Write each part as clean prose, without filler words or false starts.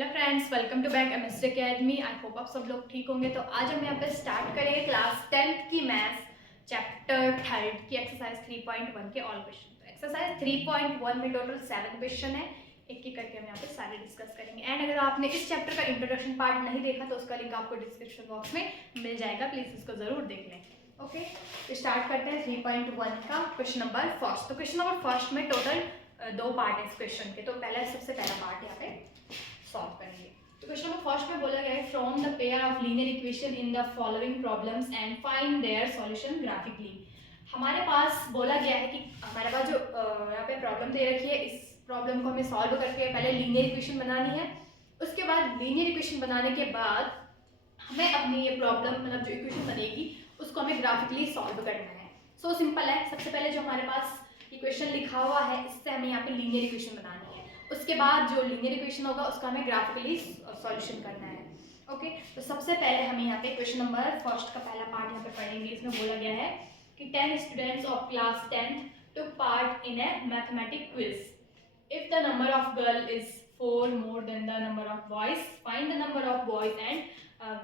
Hello friends, welcome to back MST academy. I hope आप सब लोग ठीक होंगे। तो आज हम यहाँ पे स्टार्ट करेंगे क्लास 10th की मैथ्स चैप्टर 3 की एक्सरसाइज 3.1 के ऑल क्वेश्चन। तो एक्सरसाइज 3.1 में टोटल 7 क्वेश्चन है, एक एक करके हम यहाँ पे सारे डिस्कस करेंगे। एंड अगर आपने इस चैप्टर का इंट्रोडक्शन पार्ट नहीं देखा तो उसका लिंक आपको डिस्क्रिप्शन बॉक्स में मिल जाएगा, प्लीज़ इसको ज़रूर देख लें। ओके, तो स्टार्ट करते हैं 3.1 का क्वेश्चन नंबर फर्स्ट। तो क्वेश्चन नंबर फर्स्ट में टोटल 2 पार्ट है इस क्वेश्चन के। तो सबसे पहला पार्ट यहाँ पे सॉल्व करेंगे। तो क्वेश्चन नंबर फर्स्ट में बोला गया है from the pair of linear equation in the following problems and find their solution graphically. हमारे पास बोला गया है कि हमारे पास जो यहाँ पे प्रॉब्लम दे रखी है, इस प्रॉब्लम को हमें सॉल्व करके पहले लीनियर इक्वेशन बनानी है। उसके बाद लीनियर इक्वेशन बनाने के बाद हमें अपनी ये प्रॉब्लम मतलब जो इक्वेशन बनेगी उसको हमें ग्राफिकली सॉल्व करना है। सो सिंपल है। सबसे पहले जो हमारे पास इक्वेशन लिखा हुआ है इससे हमें यहाँ पे लीनियर इक्वेशन बनानी है। उसके बाद जो लीनियर इक्वेशन होगा उसका हमें ग्राफिकली सॉल्यूशन करना है। ओके, तो सबसे पहले हमें यहाँ पे क्वेश्चन नंबर फर्स्ट का पहला पार्ट यहाँ पे पढ़ेंगे। इसमें बोला गया है कि 10 students of class 10th took part in a mathematics quiz. If the number of girl is 4 more than the number of boys, find the number of boys and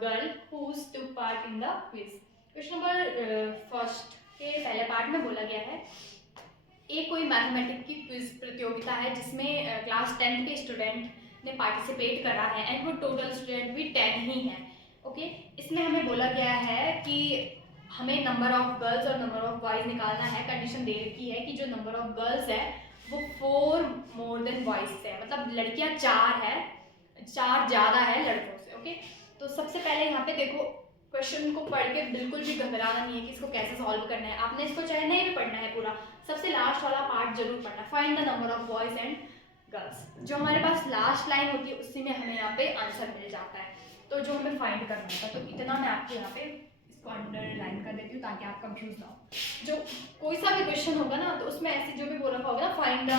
girl who took part in the quiz. Question number first के पहले part में बोला गया है एक कोई mathematics की quiz प्रतियोगिता है जिसमें क्लास 10th के स्टूडेंट ने पार्टिसिपेट करा है एंड वो टोटल स्टूडेंट भी 10 ही हैं। ओके, इसमें हमें बोला गया है कि हमें नंबर ऑफ गर्ल्स और नंबर ऑफ बॉयज़ निकालना है। कंडीशन दे रखी है कि जो नंबर ऑफ गर्ल्स है वो 4 मोर देन बॉयज़ से है, मतलब लड़कियां 4 है, 4 ज़्यादा है लड़कों से। ओके, तो सबसे पहले यहाँ पे देखो क्वेश्चन को पढ़ के बिल्कुल भी घबराना नहीं है कि इसको कैसे सॉल्व करना है। आपने इसको चाहे नहीं भी पढ़ना है पूरा, सबसे लास्ट वाला पार्ट जरूर पढ़ना, find the number of boys and girls. जो हमारे पास लास्ट लाइन होती है उसी में हमें यहाँ पे आंसर मिल जाता है। तो जो हमें फाइंड करना था, तो इतना मैं आपको यहाँ पे इसको अंडरलाइन कर देती हूँ ताकि आप कंफ्यूज ना हो। जो कोई सा भी क्वेश्चन होगा ना तो उसमें ऐसे जो भी बोला होगा ना, find the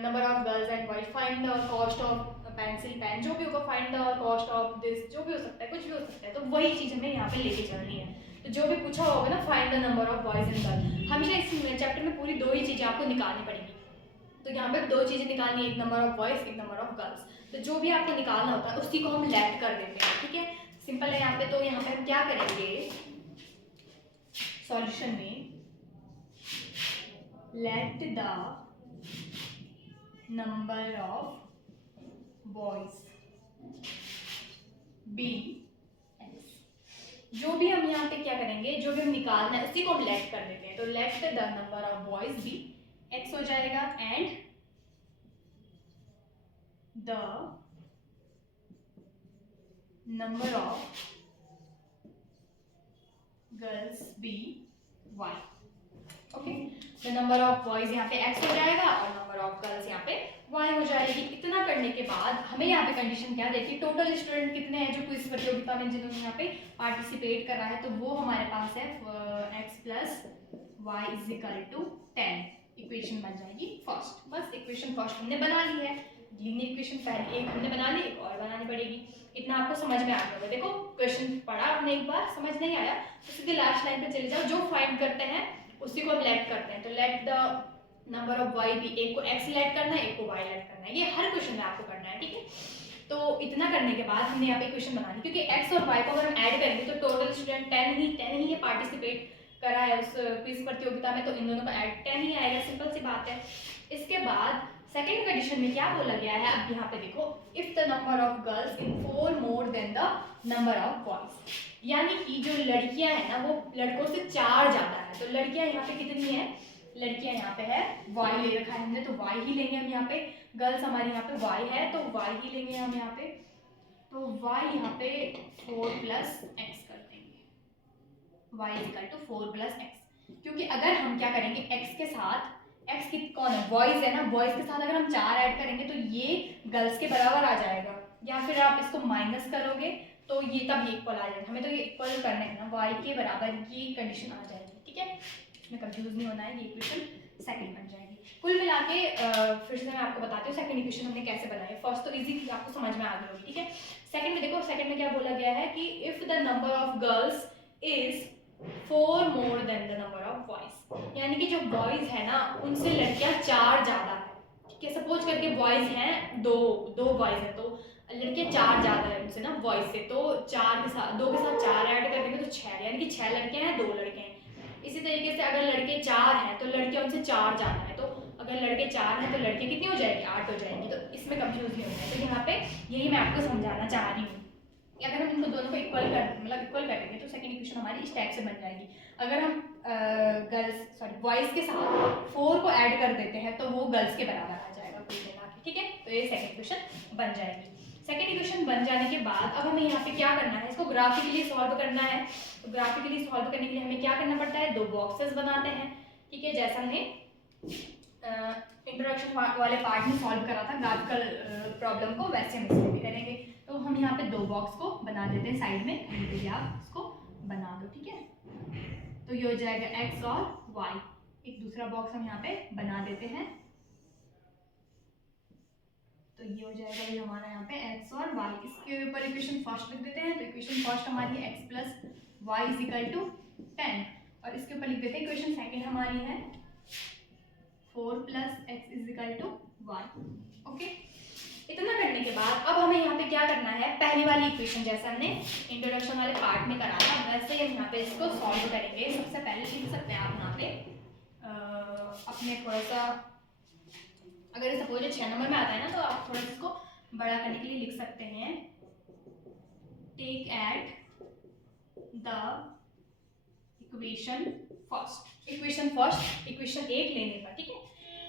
number of girls and boys, find the cost of pencil pen, जो भी होगा, find the cost of this, जो भी हो सकता है, कुछ भी हो सकता है, तो वही चीज़ हमें यहाँ पे लेके चलनी है। तो जो भी पूछा होगा ना, find the number of boys and girl, हमेशा इस चैप्टर में पूरी 2 ही चीज़ें आपको निकालनी पड़ेगी। तो यहाँ पे 2 चीज़ें निकालनी है, एक नंबर ऑफ बॉयज, एक नंबर ऑफ गर्ल्स। तो जो भी आपको निकालना होता है उसी को हम लेट कर देते हैं। ठीक है, सिंपल है यहाँ पे। तो यहाँ पे हम क्या करेंगे सॉल्यूशन में, let the number of boys be x. जो भी हम यहाँ पे क्या करेंगे, जो भी हम निकालना है उसी को हम लेट कर देते हैं। तो let the number of boys be x हो जाएगा and the number of girls be y. Okay, तो नंबर ऑफ बॉयज यहाँ पे एक्स हो जाएगा और नंबर ऑफ गर्ल्स यहाँ पे वाई हो जाएगी। इतना करने के बाद हमें यहाँ पे कंडीशन क्या देती, टोटल स्टूडेंट कितने हैं जो क्विज प्रतियोगिता में जिन्होंने यहाँ पे पार्टिसिपेट करा है, तो वो हमारे पास है x plus y is equal to 10। Equation बन जाएगी फर्स्ट। बस इक्वेशन फर्स्ट हमने बना ली है। लीनियर इक्वेशन पहले एक हमने बना ली, एक और बनानी पड़ेगी। इतना आपको समझ में आ गया होगा। देखो क्वेश्चन पढ़ा आपने एक बार, समझ नहीं आया तो सीधे लास्ट लाइन पे चले जाओ, जो फाइंड करते हैं उसी को हम लेट करते हैं। तो let the number of y भी, एक को एक्स लेट करना है, एक को वाई लेट करना है। ये हर क्वेश्चन में आपको करना है। ठीक है, तो इतना करने के बाद हमने यहाँ पे इक्वेशन बना ली, क्योंकि एक्स और वाई को अगर हम ऐड करेंगे तो टोटल स्टूडेंट 10 ही है पार्टिसिपेट करा है उस क्विज प्रतियोगिता में, तो इन दोनों का ऐड 10 ही आएगा। सिंपल सी बात है। इसके बाद सेकेंड कंडीशन में क्या बोला गया है, अब यहाँ पे देखो, if the number of girls in 4 more than the number of boys, यानी कि जो लड़कियां हैं ना वो लड़कों से 4 ज्यादा है। तो लड़कियां यहाँ पे कितनी है, लड़कियां यहाँ पे है y ले रखा है हमने, तो y ही लेंगे हम यहाँ पे। गर्ल्स हमारी यहाँ पे y है तो y ही लेंगे हम यहाँ पे। तो y यहाँ पे 4 प्लस एक्स कर देंगे, y equal to 4 plus x. क्योंकि अगर हम क्या करेंगे x के साथ, x की कौन है, बॉयज है ना, बॉयज के साथ अगर हम 4 ऐड करेंगे तो ये गर्ल्स के बराबर आ जाएगा, या फिर आप इसको माइनस करोगे तो ये तब इक्वल आ जाएगा। हमें तो ये इक्वल करना है ना, y के बराबर ये कंडीशन आ जाएगी। ठीक है, इसमें कंफ्यूज नहीं होना है। ये इक्वेशन सेकंड बन जाएगी। कुल मिला के फिर से मैं आपको बताती हूँ सेकंड इक्वेशन हमने कैसे बनाई है। फर्स्ट तो इजी थी, आपको समझ में आ गई होगी। ठीक है, सेकंड में देखो, सेकंड में क्या बोला गया है कि if the number of girls is 4 more than the number of boys, यानी कि जो बॉयज है ना उनसे लड़कियां 4 ज्यादा है। ठीक है, सपोज करके बॉयज हैं दो बॉयज हैं, तो लड़के 4 ज़्यादा है उनसे ना बॉयज़ से, तो 4 के साथ 2 के साथ 4 ऐड कर देंगे तो 6, यानी कि 6 लड़के हैं 2 लड़के हैं। इसी तरीके से अगर लड़के 4 हैं तो लड़के उनसे 4 ज़्यादा है, तो अगर लड़के 4 हैं तो लड़के कितनी हो जाएगी, 8 हो जाएंगी। तो इसमें कंफ्यूज नहीं होना है। तो यहाँ पे यही मैं आपको समझाना चाह रही हूँ कि अगर हम इनको दोनों को इक्वल कर देंगे तो सेकंड इक्वेशन हमारी इस टाइप से बन जाएगी। अगर हम बॉयज़ के साथ 4 को ऐड कर देते हैं तो वो गर्ल्स के बराबर आ जाएगा कुल मिला के, ठीक है। तो ये सेकंड इक्वेशन बन जाएगी। सेकंड इक्वेशन बन जाने के बाद अब हमें यहाँ पे क्या करना है, इसको ग्राफिकली सॉल्व करना है। तो ग्राफिकली सॉल्व करने के लिए हमें क्या करना पड़ता है, 2 बॉक्सेस बनाते हैं, ठीक है। जैसा हमने इंट्रोडक्शन वाले पार्ट में सॉल्व करा था ग्राफिकल प्रॉब्लम को, वैसे हम इसमें भी करेंगे। तो हम यहाँ पे 2 बॉक्स को बना देते हैं साइड में, ये आप इसको बना दो, ठीक है। तो ये हो जाएगा x और y। एक दूसरा बॉक्स हम यहाँ पे बना देते हैं, तो ये हो जाएगा ये हमारा यहाँ पे x और y। इसके ऊपर इक्वेशन फर्स्ट लिख देते हैं। तो इक्वेशन फर्स्ट हमारी है x plus y is equal to 10, और इसके ऊपर लिख देते हैं इक्वेशन सेकंड हमारी है 4 plus x is equal to y. Okay, इतना करने के बाद अब हमें यहाँ पे क्या करना है, पहली वाली इक्वेशन जैसा हमने इंट्रोडक्शन वाले पार्ट में करा था वैसे ही हम यहाँ पे इसको सॉल्व करेंगे। सबसे पहले लिख सकते हैं आप यहाँ पे अपने थोड़ा सा, अगर सपोज 6 नंबर में आता है ना तो आप थोड़ा सा इसको बड़ा करने के लिए लिख सकते हैं, take at the equation first. Equation 1 लेने पर, ठीक है।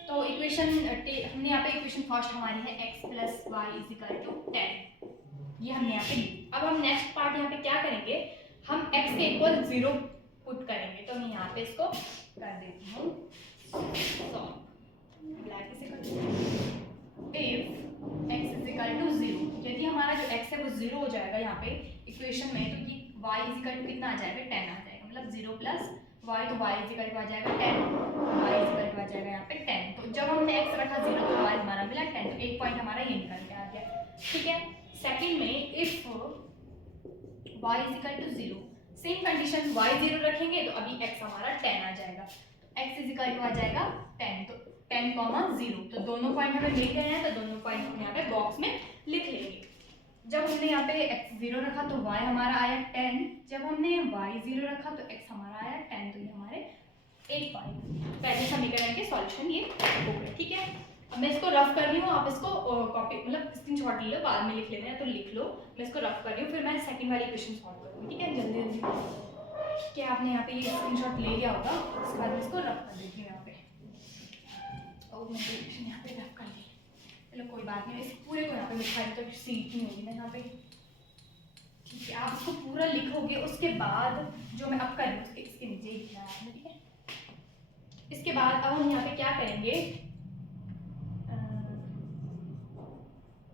तो इक्वेशन हमने यहाँ पे इक्वेशन फर्स्ट हमारी है x plus y is equal to 10, ये हमने यहाँ पे। अब हम नेक्स्ट पार्ट यहाँ पे क्या करेंगे, हम x के इक्वल 0 पुट करेंगे। तो मैं यहाँ पे इसको कर देती हूँ ब्लैक से कर if x is equal to 0, यदि हमारा जो x है वो 0 हो जाएगा यहाँ पे इक्वेशन में, तो ये y इज इक्वल टू कितना आ जाएगा, 10 आ जाएगा। मतलब 0 प्लस y, तो y इज इक्वल टू आ जाएगा 10, y इज इक्वल टू आ जाएगा यहाँ पे 10। तो जब हमने x रखा 0 तो y हमारा मिला 10, तो एक पॉइंट हमारा ये निकल के आ गया, ठीक है। सेकंड में if y is equal to 0, same condition y 0 रखेंगे तो अभी x हमारा 10 आ जाएगा, x इज इक्वल टू आ जाएगा 10, तो 10, 0। तो दोनों पॉइंट हमें मिल गए हैं, तो दोनों पॉइंट हम यहाँ पे बॉक्स में लिख लेंगे। जब हमने यहाँ पे x 0 रखा तो y हमारा आया 10, जब हमने y 0 रखा तो x हमारा आया 10, तो ये हमारे एक पॉइंट पहले समीकरण के सॉल्यूशन ये हो गए, ठीक है। अब मैं इसको रफ कर रही हूँ, आप इसको कॉपी मतलब स्क्रीनशॉट ले लो, बाद में लिख लेते हैं तो लिख लो। मैं इसको रफ कर रही हूँ, फिर मैं सेकंड वाली क्वेश्चन सॉल्व करूँगी, ठीक है। जल्दी जल्दी क्या आपने यहाँ पे ये स्क्रीनशॉट ले लिया होगा, उसके बाद मैं इसको रफ कर देती हूँ यहाँ पे। और मैं क्वेश्चन यहाँ पे रफ कर दी, चलो कोई बात नहीं, इस पूरे को यहाँ पे लिखा है तो सीट नहीं होगी ना यहाँ पे, ठीक है। आप इसको पूरा लिखोगे, उसके बाद जो मैं अब कर रही हूँ उसके इसके नीचे ही लिखना है आपने, ठीक है। इसके बाद अब हम यहाँ पे क्या करेंगे,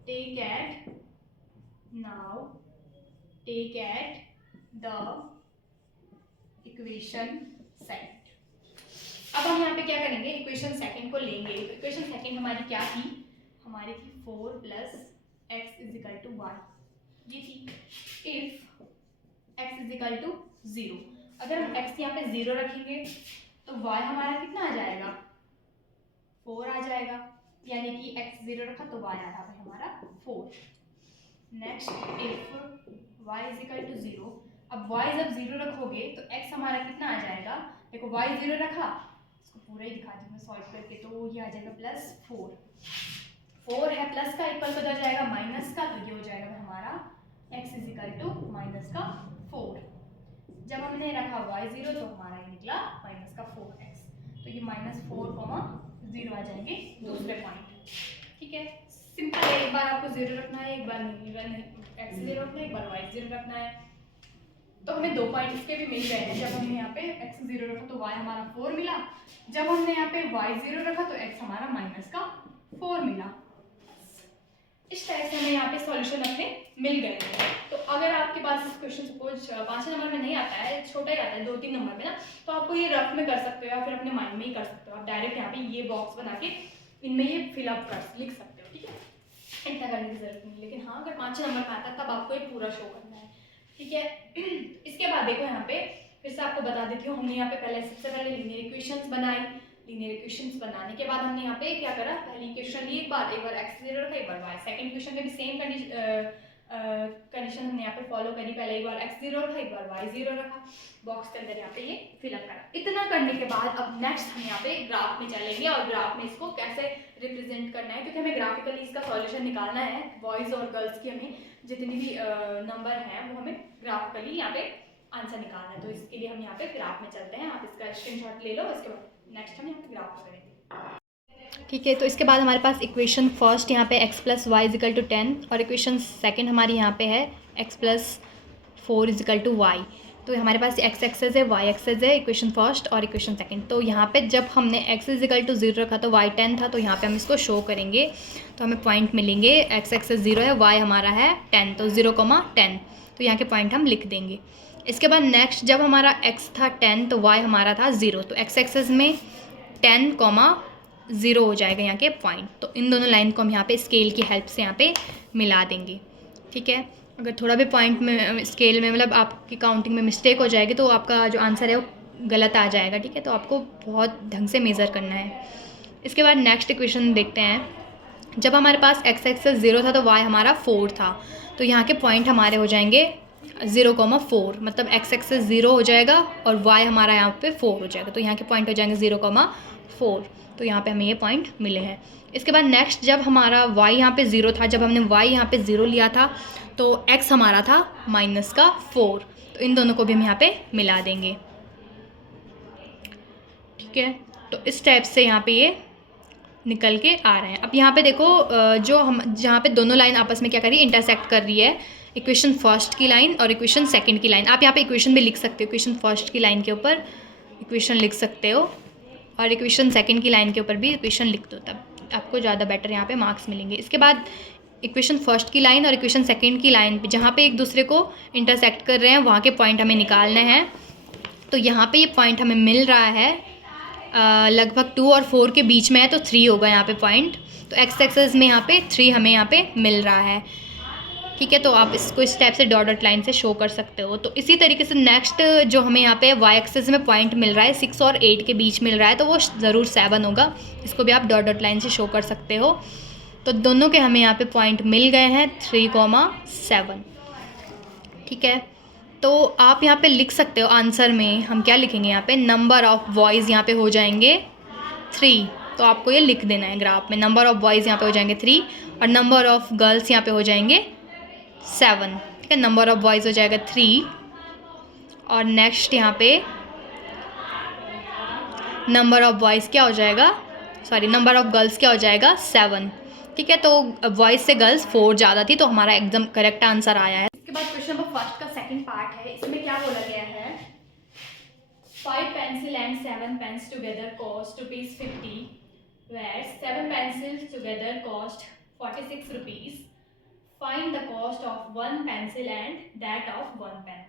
take at the equation second. अब हम यहाँ पे क्या करेंगे, इक्वेशन सेकंड को लेंगे। तो इक्वेशन सेकंड हमारी क्या थी, हमारी थी 4 plus x is equal to y, ये थी। If x is equal to 0, अगर हम x यहाँ पे 0 रखेंगे तो y हमारा कितना आ जाएगा, 4 आ जाएगा, यानी कि x 0 रखा तो y आ रहा है हमारा 4। Next if y is equal to 0, अब y जब 0 रखोगे तो x हमारा कितना आ जाएगा, देखो y 0 रखा, इसको पूरा ही दिखा दी मैं सॉल्व करके, तो ये आ जाएगा प्लस 4 है, प्लस का इक्वल हो जाएगा माइनस का, तो ये हो जाएगा हमारा x is equal to minus का 4। जब हमने रखा y 0 तो हमारा ये निकला माइनस का 4x, तो ये -4, 0 आ जाएंगे दूसरे पॉइंट, ठीक है। सिंपल है, एक बार आपको 0 रखना है, एक बार x 0 रखना है, एक बार y 0 रखना है। तो हमें 2 पॉइंट इसके भी मिल गए हैं। जब हमने यहाँ पे x 0 रखा तो y हमारा 4 मिला, जब हमने यहाँ पे y 0 रखा तो x हमारा माइनस का 4 मिला। इस टाइप से हमें यहाँ पे सॉल्यूशन अपने मिल गए हैं। तो अगर आपके पास इस क्वेश्चन सपोज 5 नंबर में नहीं आता है, छोटा ही आता है 2-3 नंबर में ना, तो आपको ये रफ में कर सकते हो या फिर अपने माइंड में ही कर सकते हो। आप डायरेक्ट यहाँ पे ये बॉक्स बना के इनमें ये फिलअप कर लिख सकते हो, ठीक है। इतना करने की जरूरत नहीं, लेकिन हाँ अगर 5 नंबर में आता है तब आपको ये पूरा शो करना है, ठीक है। इसके बाद देखो यहाँ पे फिर से आपको बता देती हूँ, हमने यहाँ पे पहले सबसे पहले लीनियर इक्वेशंस बनाई, लीनियर इक्वेशंस बनाने के बाद हमने यहाँ पे क्या करा, पहली इक्वेशन ली एक बार x0 रखा, एक बार y। सेकंड इक्वेशन में भी सेम कंडीशन हमने यहाँ पे फॉलो करी, पहले एक बार x0 रखा, एक बार y0 रखा, बॉक्स के अंदर यहाँ पे ये फिलअप करा। इतना करने के बाद अब नेक्स्ट हम यहाँ पे ग्राफ में चलेंगे और ग्राफ में इसको कैसे रिप्रेजेंट करना है, क्योंकि हमें ग्राफिकली इसका सॉल्यूशन निकालना है। बॉयज़ और गर्ल्स की हमें जितनी भी नंबर हैं वो हमें ग्राफिकली यहाँ पे आंसर निकालना है। तो इसके लिए हम यहाँ पे ग्राफ में चलते हैं, आप इसका स्क्रीनशॉट ले लो, इसके बाद नेक्स्ट हम यहाँ पे ग्राफ करेंगे। ठीक है, तो इसके बाद हमारे पास इक्वेशन फर्स्ट यहाँ पे x + y = 10 और इक्वेशन सेकंड हमारी यहाँ पे है x + 4 = y। तो हमारे पास x एक्सेस है, y एक्सेस है, इक्वेशन फर्स्ट और इक्वेशन सेकंड। तो यहाँ पे जब हमने x = 0 रखा तो y 10 था, तो यहाँ पे हम इसको शो करेंगे तो हमें पॉइंट मिलेंगे। x एक्सेस 0 है, y हमारा है 10, तो 0,10, तो यहाँ के पॉइंट हम लिख देंगे। इसके बाद नेक्स्ट जब हमारा x था 10 तो y हमारा था 0, तो x एक्सेस में 10,0 हो जाएगा यहाँ के पॉइंट। तो इन दोनों लाइन को हम यहाँ पे स्केल की हेल्प से यहाँ पे मिला देंगे। ठीक है, अगर थोड़ा भी पॉइंट में स्केल में मतलब आपकी काउंटिंग में मिस्टेक हो जाएगी तो आपका जो आंसर है वो गलत आ जाएगा। ठीक है, तो आपको बहुत ढंग से मेज़र करना है। इसके बाद नेक्स्ट इक्वेशन देखते हैं। जब हमारे पास x एक्सेस 0 था तो y हमारा 4 था, तो यहाँ के पॉइंट हमारे हो जाएंगे 0,4, मतलब x एक्सेस 0 हो जाएगा और y हमारा यहाँ पे 4 हो जाएगा, तो यहाँ के पॉइंट हो जाएंगे 0,4। तो यहाँ पे हमें ये पॉइंट मिले हैं। इसके बाद नेक्स्ट जब हमारा y यहाँ पे 0 था, जब हमने y यहाँ पे 0 लिया था तो x हमारा था -4, तो इन दोनों को भी हम यहाँ पे मिला देंगे। ठीक है, तो इस टाइप से यहाँ पे ये निकल के आ रहे हैं। अब यहाँ पे देखो जो हम जहाँ पे दोनों लाइन आपस में क्या कर रही है, इंटरसेक्ट कर रही है, इक्वेशन फर्स्ट की लाइन और इक्वेशन सेकंड की लाइन। आप यहाँ पे इक्वेशन भी लिख सकते हो, इक्वेशन फर्स्ट की लाइन के ऊपर इक्वेशन लिख सकते हो और इक्वेशन सेकंड की लाइन के ऊपर भी इक्वेशन लिख दो, तब आपको ज़्यादा बेटर यहाँ पे मार्क्स मिलेंगे। इसके बाद इक्वेशन फर्स्ट की लाइन और इक्वेशन सेकंड की लाइन पे जहाँ पे एक दूसरे को इंटरसेक्ट कर रहे हैं वहाँ के पॉइंट हमें निकालने हैं। तो यहाँ पे ये पॉइंट हमें मिल रहा है लगभग 2 और 4 के बीच में है, तो 3 होगा यहाँ पे पॉइंट। तो एक्स एक्सेस में यहाँ पे 3 हमें यहाँ पे मिल रहा है। ठीक है, तो आप इसको इस टाइप से डॉट लाइन से शो कर सकते हो। तो इसी तरीके से नेक्स्ट जो हमें यहाँ पे वाई एक्सेस में पॉइंट मिल रहा है 6 और 8 के बीच मिल रहा है, तो वो ज़रूर 7 होगा। इसको भी आप डॉट लाइन से शो कर सकते हो। तो दोनों के हमें यहाँ पे पॉइंट मिल गए हैं 3,7। ठीक है, तो आप यहाँ पे लिख सकते हो आंसर में हम क्या लिखेंगे, यहाँ पे नंबर ऑफ़ बॉयज़ यहाँ पे हो जाएंगे 3। तो आपको ये लिख देना है ग्राफ में, नंबर ऑफ़ बॉयज़ यहाँ पे हो जाएंगे 3 और नंबर ऑफ़ गर्ल्स यहाँ पे हो जाएंगे 7। ठीक है, नंबर ऑफ़ बॉयज़ हो जाएगा 3 और नेक्स्ट यहाँ पे नंबर ऑफ़ बॉयज़ क्या हो जाएगा, सॉरी नंबर ऑफ़ गर्ल्स क्या हो जाएगा 7। ठीक है, तो बॉयज़ से गर्ल्स 4 ज़्यादा थी, तो हमारा एकदम करेक्ट आंसर आया है। इसके बाद क्वेश्चन नंबर फर्स्ट का सेकंड पार्ट है। इसमें क्या बोला गया है, 5 pencil and 7 pens together cost ₹50, whereas 7 pencils together cost 46 rupees. Find the cost of 1 pencil and that of 1 pen.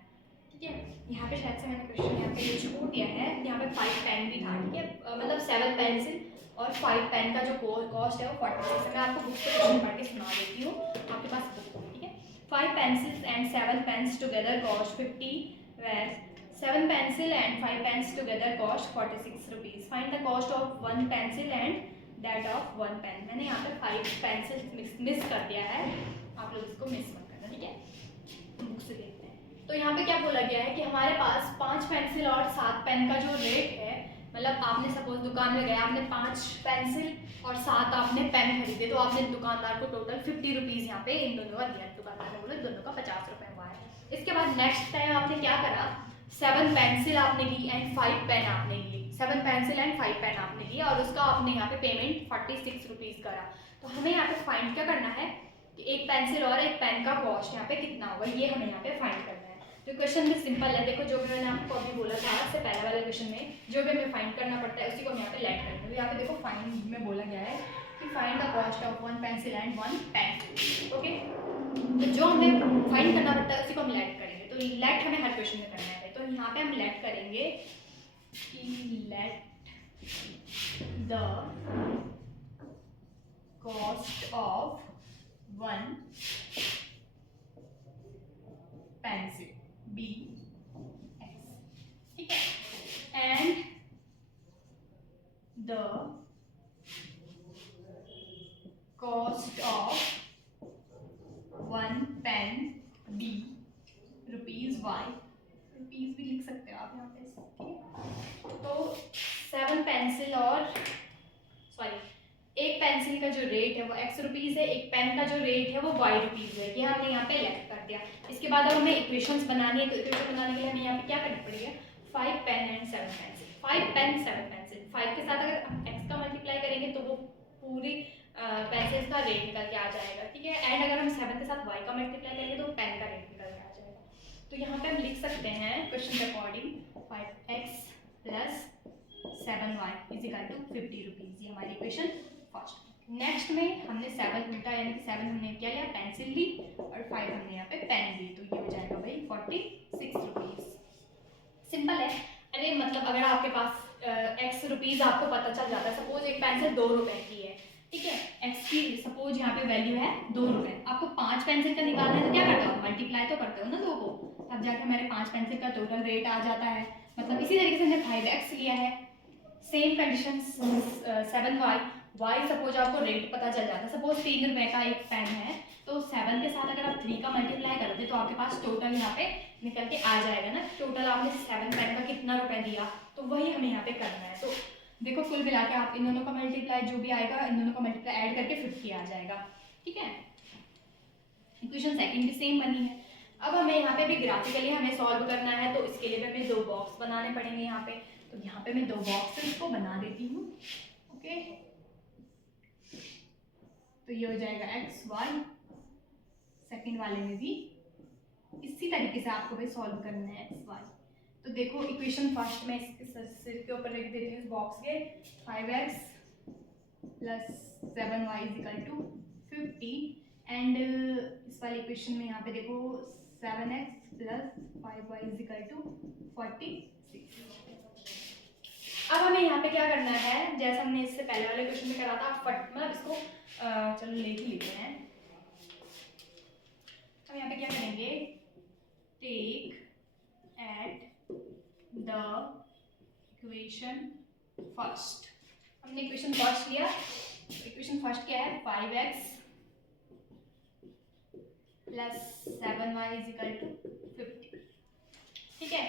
ठीक है, यहाँ पे शायद से मैंने क्वेश्चन यहाँ पे छोड़ दिया है, यहाँ पे 5 पेन भी था। ठीक है, मतलब 7 पेंसिल और 5 पेन का जो कॉस्ट है वो 46 है। मैं आपको बुक से क्वेश्चन पढ़ के सुना देती हूँ, आपके पास बुक हो। ठीक है, 5 pencils and 7 pens together cost 50, whereas 7 pencil and 5 pens together cost 46 rupees. Find the cost of 1 pencil and that of 1 pen. मैंने यहाँ पे 5 पेंसिल मिस कर दिया है, आप लोग इसको मिस मत करना। ठीक है, बुक से देखते हैं। तो यहाँ पे क्या बोला गया है कि हमारे पास 5 पेंसिल और 7 पेन का जो रेट है, मतलब आपने सपोज दुकान में गए, आपने 5 पेंसिल और 7 आपने पेन खरीदे, तो आपने दुकानदार को टोटल 50 रुपीज़ यहाँ पे इन दोनों का दिया। दुकानदार ने बोला दोनों का 50 रुपये हुआ है। इसके बाद नेक्स्ट टाइम आपने क्या करा, 7 पेंसिल आपने ली एंड 5 पेन आपने लिए, 7 पेंसिल एंड 5 पेन आपने लिए और उसका आपने यहाँ पे पेमेंट 46 रुपीज़ करा। तो हमें यहाँ पे फाइंड क्या करना है कि एक पेंसिल और एक पेन का कॉस्ट यहाँ पे कितना होगा, ये हमें यहाँ पे फाइंड करना है। तो क्वेश्चन भी सिंपल है, देखो जो भी मैंने आपको अभी बोला था इससे पहले वाले क्वेश्चन में, जो भी हमें फाइंड करना पड़ता है उसी को हम यहाँ पे लेट करते हैं। यहाँ पे देखो फाइंड में बोला गया है कि find the cost of 1 pencil and 1 pen. Okay, तो जो हमें फाइंड करना पड़ता है उसी को हम लेट करेंगे। तो लेट हमें हर क्वेश्चन में करना है, तो यहाँ पे हम लेट करेंगे कि let the cost of 1 pencil be x. ठीक है, and the B rupees Y, rupees भी लिख सकते हो आप यहाँ पे, ठीक है। तो 7 पेंसिल और सॉरी एक पेंसिल का जो रेट है वो x रुपीज़ है, एक पेन का जो रेट है वो y रुपीज़ है। ये हमने यहाँ पे लेफ्ट कर दिया। इसके बाद अब हमें इक्वेशंस बनानी है, तो इक्वेशन बनाने के लिए हमें यहाँ पे क्या करना पड़ेगा, 5 pen and 7 pencil, 5 pen 7 pencil. 5 के साथ अगर हम x का मल्टीप्लाई करेंगे तो वो पूरी पेंसिल्स का रेट निकल के आ जाएगा, ठीक है। एंड अगर हम 7 के साथ y का मल्टीप्लाई करेंगे तो पेन का रेट निकल के आ जाएगा। तो यहाँ पे हम लिख सकते हैं क्वेश्चन के according 5x plus 7y is equal to 50 rupees. ये हमारी इक्वेशन फर्स्ट। नेक्स्ट में हमने 7 उल्टा, यानी कि 7 हमने क्या लिया, पेंसिल ली, और 5 हमने यहाँ पे पेन ली, तो ये हो जाएगा भाई 46 रुपीज़। सिंपल है। अरे मतलब अगर आपके पास x रुपीज़ आपको पता चल जाता है, सपोज एक पेंसिल 2 रुपए की है, ठीक है, x की सपोज यहाँ पे वैल्यू है 2 रुपए, आपको 5 पेंसिल का निकालना है तो क्या करते हो, मल्टीप्लाई तो करते हो ना 2 को, तब जाके हमारे 5 पेंसिल का टोटल रेट आ जाता है। मतलब इसी तरीके से हमने 5x लिया है, same condition 7y, y suppose आपको रेट पता चल जाता है, सपोज 3 रुपए का एक पेन है, तो 7 के साथ अगर आप 3 का मल्टीप्लाई करते तो आपके पास टोटल यहाँ पे निकल के आ जाएगा ना, टोटल आपने 7 पेन का कितना रुपए दिया, तो वही हमें यहाँ पे करना है। तो देखो कुल मिला के आप इन दोनों का मल्टीप्लाई जो भी आएगा, इन दोनों का मल्टीप्लाई ऐड करके 50 आ जाएगा, ठीक है। इक्वेशन सेकंड भी सेम बनी है। अब हमें यहाँ पे भी ग्राफिकली हमें सॉल्व करना है, तो इसके लिए भी हमें 2 बॉक्स बनाने पड़ेंगे यहाँ पे। तो यहाँ पे मैं 2 बॉक्सेस को बना देती हूँ, ओके। तो ये हो जाएगा x y, सेकंड वाले में भी इसी तरीके से आपको भी सॉल्व करना है x y। तो देखो इक्वेशन फर्स्ट में इसके सिर के ऊपर लिख देती हूँ इस बॉक्स के, 5x plus 7y is equal to 50, and इस वाली इक्वेशन में यहाँ पे देखो 7x plus 5y is equal to 46। अब हमें यहाँ पे क्या करना है, जैसा हमने इससे पहले वाले क्वेश्चन में करा था, मतलब इसको चलो लेट ही लेते हैं। हम यहाँ पे क्या करेंगे, take at the equation first. हमने इक्वेशन फर्स्ट लिया, इक्वेशन फर्स्ट क्या है, 5x plus 7y is equal to 50, ठीक है।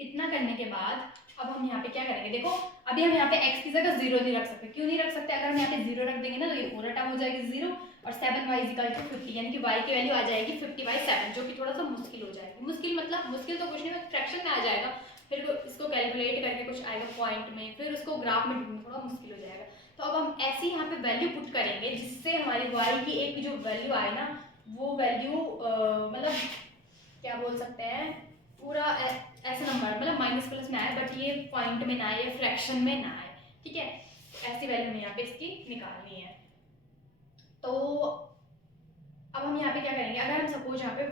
इतना करने के बाद अब हम यहाँ पे क्या करेंगे, देखो अभी हम यहाँ पे x की जगह 0 नहीं रख सकते। क्यों नहीं रख सकते, अगर हम यहाँ पे 0 रख देंगे ना तो ये पूरा टर्म हो जाएगी 0, और 7y इज इक्वल टू 50, यानी कि y की वैल्यू आ जाएगी 50/7, जो कि थोड़ा सा मुश्किल हो जाएगी। मुश्किल मतलब मुश्किल तो कुछ नहीं, फ्रैक्शन में आ जाएगा, फिर इसको कैलकुलेट करके कुछ आएगा पॉइंट में, फिर उसको ग्राफ में ढूंढना थोड़ा मुश्किल हो जाएगा। तो अब हम ऐसी यहाँ पे वैल्यू पुट करेंगे जिससे हमारी y की एक जो वैल्यू आए ना, वो वैल्यू मतलब क्या बोल सकते हैं, पूरा ऐसा नंबर मतलब माइनस प्लस में आए, बट ये पॉइंट में ना आए, फ्रैक्शन में ना आए, ठीक है। ऐसी वैल्यू हमें यहाँ पे इसकी निकालनी है। तो अब हम यहाँ पे क्या करेंगे, अगर हम सपोज यहाँ पे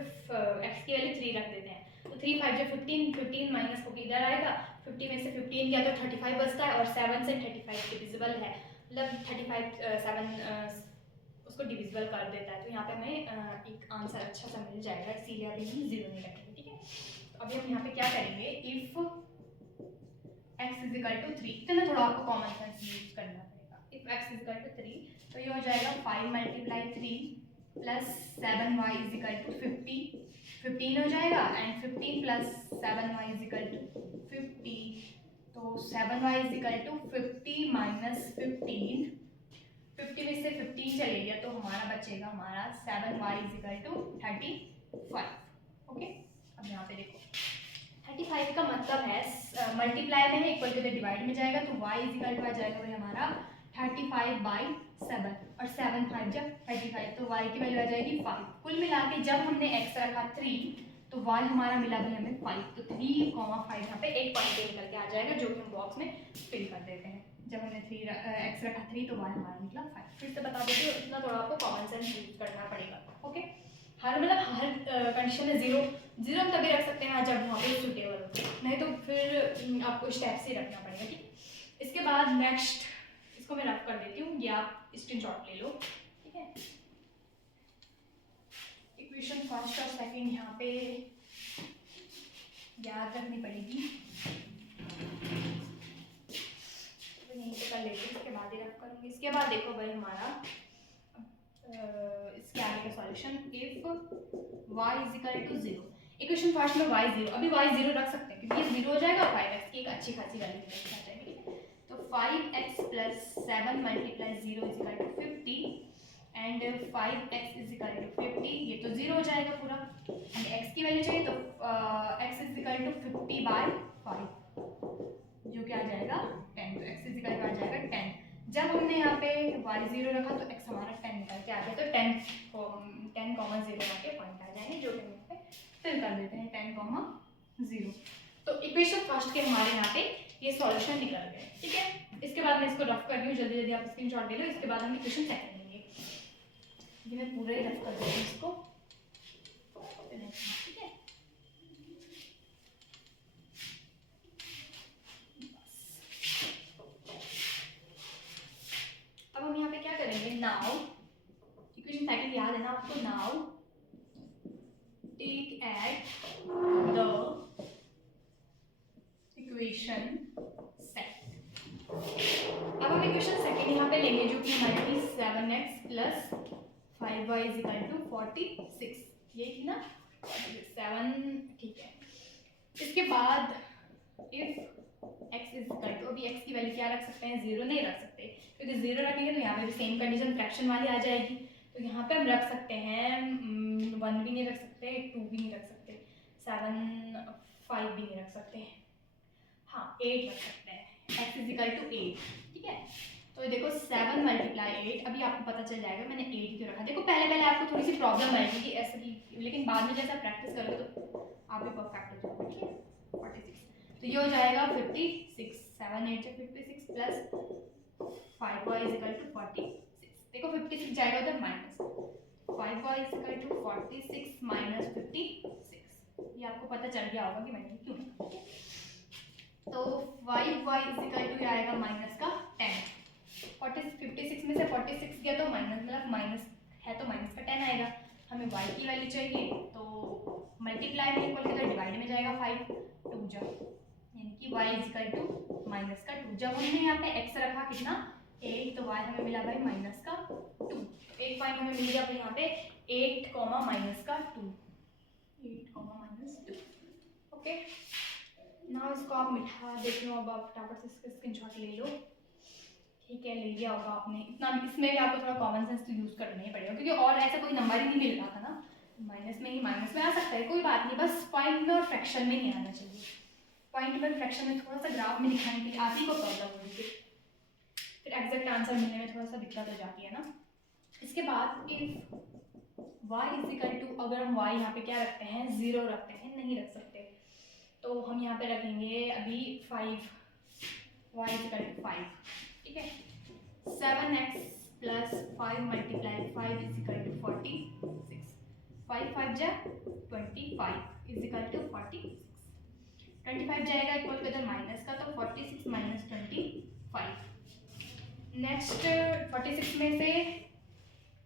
x की वैल्यू 3 रख देते हैं, तो 3 5 जो 15, 15 माइनस को इधर आएगा, 50 में से 15 गया तो 35 बचता है, और 7 से 35 डिविजिबल है, मतलब 35 7 उसको डिविजिबल कर देता है, तो यहाँ पे हमें एक आंसर अच्छा सा मिल जाएगा, इसीलिए अभी हम 0 नहीं रखेंगे, ठीक है। तो अभी हम यहाँ पे क्या करेंगे, if x is equal to 3, इतना थोड़ा आपको कॉमन सेंस यूज करना पड़ेगा। If x is equal to 3, तो ये हो जाएगा 5 multiply 3 plus 7y is equal to 50, 15 हो जाएगा, and 15 plus 7y is equal to 50, तो 7y is equal to 50 minus 15, 50 में से 15 चले गया तो हमारा बचेगा हमारा 7y is equal to 35, okay. अब यहाँ पे देखो 35 का मतलब है मल्टीप्लाई में है, इक्वल टू डिवाइड में जाएगा, तो y इज इक्वल टू आ जाएगा भाई हमारा 35/7, और 7 5 जब 35, तो y की वैल्यू आ जाएगी 5। कुल मिला के जब हमने x रखा 3, तो y हमारा मिला भाई हमें 5, तो 3,5 यहाँ पे एक पॉइंट पे निकल के आ जाएगा, जो कि हम बॉक्स में फिल कर देते हैं। जब हमने x रखा 3 तो y हमारा निकला 5। फिर से बता देती हूँ, इतना थोड़ा आपको कॉमन सेंस यूज करना पड़ेगा, ओके। हर मतलब हर कंडीशन में 0 हम तभी रख सकते हैं जब वहाँ पे सुटेबल हो, नहीं तो फिर आपको स्टेप्स ही रखना पड़ेगा, ठीक। इसके बाद नेक्स्ट इसको मैं रफ कर देती हूँ, ये आप स्क्रीनशॉट ले लो, ठीक है। इक्वेशन फर्स्ट और सेकंड यहाँ पे याद रखनी पड़ेगी, तो यहीं पे कर लेती हूँ, इसके बाद ही रफ करूँगी। इसके बाद देखो भाई हमारा इसके आगे का solution if y is equal to 0, equation first में y 0, अभी y 0 रख सकते हैं क्योंकि ये 0 हो जाएगा, 5x की एक अच्छी खासी वैल्यू आ जाएगी। तो 5x plus 7 multiply 0 is equal to 50 and 5x is equal to 50, ये तो 0 हो जाएगा पूरा, एंड x की वैल्यू चाहिए तो x इज इक्वल टू 50/5 जो कि आ जाएगा 10, तो x इज इक्वल टू आ जाएगा 10। जब हमने यहाँ पे y 0 रखा तो x हमारा 10 निकल के आ गया, तो 10,0 आके पॉइंट आ जाएंगे जो कि हम यहाँ पे फिल कर देते हैं 10,0। तो इक्वेशन फर्स्ट के हमारे यहाँ पे ये सॉल्यूशन निकल गए, ठीक है। इसके बाद मैं इसको रफ कर रही हूँ, जल्दी जल्दी आप स्क्रीनशॉट ले लो, इसके बाद हम इक्वेशन सेकंड लेंगे। ये मैं पूरा ही रफ कर देती हूँ इसको, ठीक है। अब हम यहाँ पे क्या करेंगे, नाउ इक्वेशन सेकंड याद है ना आपको, now take at the equation second. अब हम इक्वेशन सेकंड यहाँ पे लेंगे जो कि हमारी 7x plus 5y is equal to 46, ये थी ना 7, ठीक है। इसके बाद if x is equal to, अभी x की वैल्यू क्या रख सकते हैं, 0 नहीं रख सकते क्योंकि 0 रखेंगे तो यहाँ पे भी सेम कंडीशन फ्रैक्शन वाली आ जाएगी, तो यहाँ पे हम रख सकते हैं 1 भी नहीं रख सकते, 2 भी नहीं रख सकते, 7 5 भी नहीं रख सकते, हाँ 8 रख सकते हैं, x इज इक्वल टू 8, ठीक है। तो देखो 7 मल्टीप्लाई 8, अभी आपको पता चल जाएगा मैंने 8 क्यों रखा। देखो पहले आपको थोड़ी सी प्रॉब्लम आएगी कि ऐसे भी, लेकिन बाद में जैसा प्रैक्टिस करोगे तो आप भी परफेक्ट हो जाओगे, ठीक है। 46, तो ये हो जाएगा 56, 7 8 से 56 plus 5y is equal to 46, देखो 56 जाएगा उधर minus, 5y is equal to 46 minus 56, ये आपको पता चल गया होगा कि मैंने क्यों रखा। तो 5y इज इक्वल टू आएगा माइनस का 10, 56 में से 46 गया तो माइनस, मतलब माइनस है तो माइनस का 10 आएगा। हमें y की वैल्यू चाहिए तो मल्टीप्लाई में इक्वल के तो डिवाइड में जाएगा 5, 2 जा, यानी कि y is equal to minus का 2। जब हमने यहाँ पे x रखा कितना 8, तो y हमें मिला भाई माइनस का 2, एक पॉइंट हमें मिल गया भाई यहाँ पे 8 माइनस का 2, 8 माइनस 2, ओके। ना इसको आप मिठा देख लो, अब आप फटाफट से इसका स्क्रीनशॉट ले लो, ठीक है। ले लिया होगा आपने इतना, इसमें भी आपको थोड़ा कॉमन सेंस तो यूज़ करना ही पड़ेगा क्योंकि और ऐसा कोई नंबर ही नहीं मिल रहा था ना, माइनस में ही माइनस में आ सकता है, कोई बात नहीं, बस पॉइंट में और फ्रैक्शन में नहीं आना चाहिए। पॉइंट में फ्रैक्शन में थोड़ा सा ग्राफ में दिखाने के लिए आप ही को प्रॉब्लम होगी, फिर एग्जैक्ट आंसर मिलने में थोड़ा सा दिक्कत हो जाती है ना। इसके बाद if y is equal to, अगर हम y यहाँ पे क्या रखते हैं 0 रखते हैं, नहीं रख सकते, तो हम यहाँ पे रखेंगे अभी 5, y इज इक्वल टू 5, ठीक है। 7x plus 5 multiply 5 is equal to 46, 5 5 जा 25 इज इक्वल टू 46, 25 जाएगा इक्वल टू इधर माइनस का, तो 46 माइनस 25, नेक्स्ट 46 में से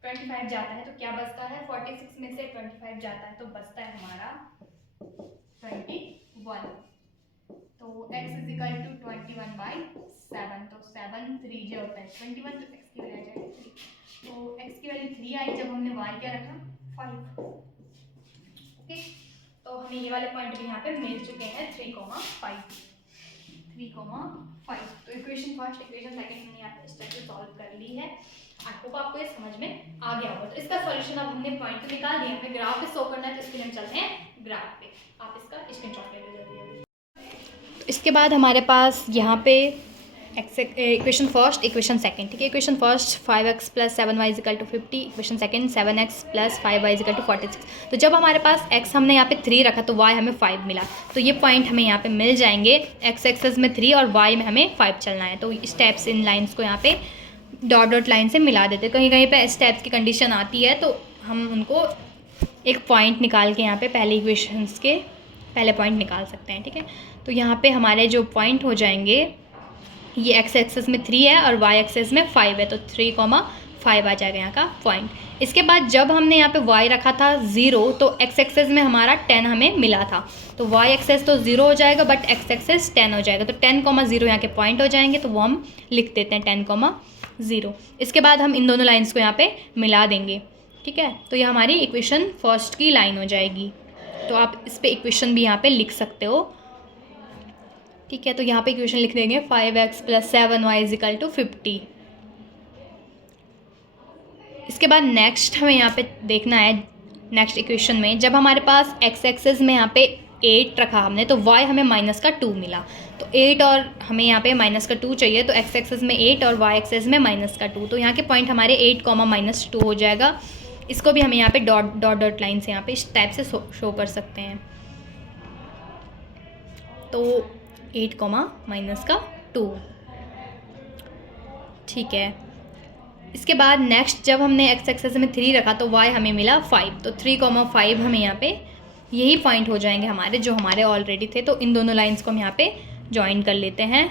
25 जाता है तो क्या बचता है, 46 में से 25 जाता है तो बचता है हमारा 21, तो x इज इक्वल टू 21/7, तो 7 3 जो होता है 21, तो x की वैल्यू आ जाएगी 3, तो x की वैल्यू 3 आई जब हमने y क्या रखा 5, ओके। तो हमें ये वाले पॉइंट भी यहाँ पे मिल चुके हैं 3,5, 3,5। तो इक्वेशन फर्स्ट इक्वेशन सेकंड हमने यहाँ पे स्टेप से सॉल्व कर ली है। आई होप आपको ये समझ में आ गया होगा। तो इसका सॉल्यूशन अब हमने पॉइंट तो निकाल दिया, हमें ग्राफ पे शो करना है, तो इसके लिए हम चलते हैं ग्राफ पे। आप इसका स्क्रीनशॉट ले लीजिए। इसके बाद हमारे पास यहाँ पे इक्वेशन फर्स्ट इक्वेशन सेकंड, ठीक है। Equation first 5x plus 7y is equal to 50, equation second 7x plus 5y is equal to 46। तो जब हमारे पास x हमने यहाँ पे 3 रखा तो y हमें 5 मिला, तो ये पॉइंट हमें यहाँ पे मिल जाएंगे। x एक्सेस में 3 और y में हमें 5 चलना है, तो स्टेप्स इन लाइन्स को यहाँ पे डॉट डॉट लाइन से मिला देते हैं। कहीं कहीं पे स्टेप्स की कंडीशन आती है तो हम उनको एक पॉइंट निकाल के यहाँ पे पहले इक्वेशंस के पहले पॉइंट निकाल सकते हैं, ठीक है। तो यहाँ पे हमारे जो पॉइंट हो जाएंगे, ये एक्स एक्सेस में 3 है और वाई एक्सेस में 5 है, तो 3,5 आ जाएगा यहाँ का पॉइंट। इसके बाद जब हमने यहाँ पे y रखा था 0, तो एक्स एक्सेस में हमारा 10 हमें मिला था, तो y एक्सेस तो 0 हो जाएगा बट एक्स एक्सेस 10 हो जाएगा, तो 10,0 यहाँ के पॉइंट हो जाएंगे, तो वो हम लिख देते हैं 10,0। 0। इसके बाद हम इन दोनों लाइन्स को यहाँ पे मिला देंगे, ठीक है। तो ये हमारी इक्वेशन फर्स्ट की लाइन हो जाएगी। तो आप इस पर इक्वेशन भी यहाँ पे लिख सकते हो, ठीक है। तो यहाँ पे इक्वेशन लिख देंगे 5x + 7y = 50। इसके बाद नेक्स्ट हमें यहाँ पे देखना है, नेक्स्ट इक्वेशन में जब हमारे पास x एक्सेस में यहाँ पे 8 रखा हमने, तो y हमें -2 मिला। तो 8 और हमें यहाँ पे -2 चाहिए, तो x एक्सेस में 8 और y एक्सेस में -2। तो यहाँ के पॉइंट हमारे 8, -2 हो जाएगा। इसको भी हमें यहाँ पे डॉट डॉट डॉट लाइन से यहाँ पे इस टाइप से शो कर सकते हैं। तो 8, -2, ठीक है। इसके बाद नेक्स्ट जब हमने x एक्सेस में 3 रखा तो y हमें मिला 5। तो 3, 5 हमें यहाँ पे यही पॉइंट हो जाएंगे हमारे, जो हमारे ऑलरेडी थे। तो इन दोनों लाइंस को हम यहाँ पे ज्वाइन कर लेते हैं।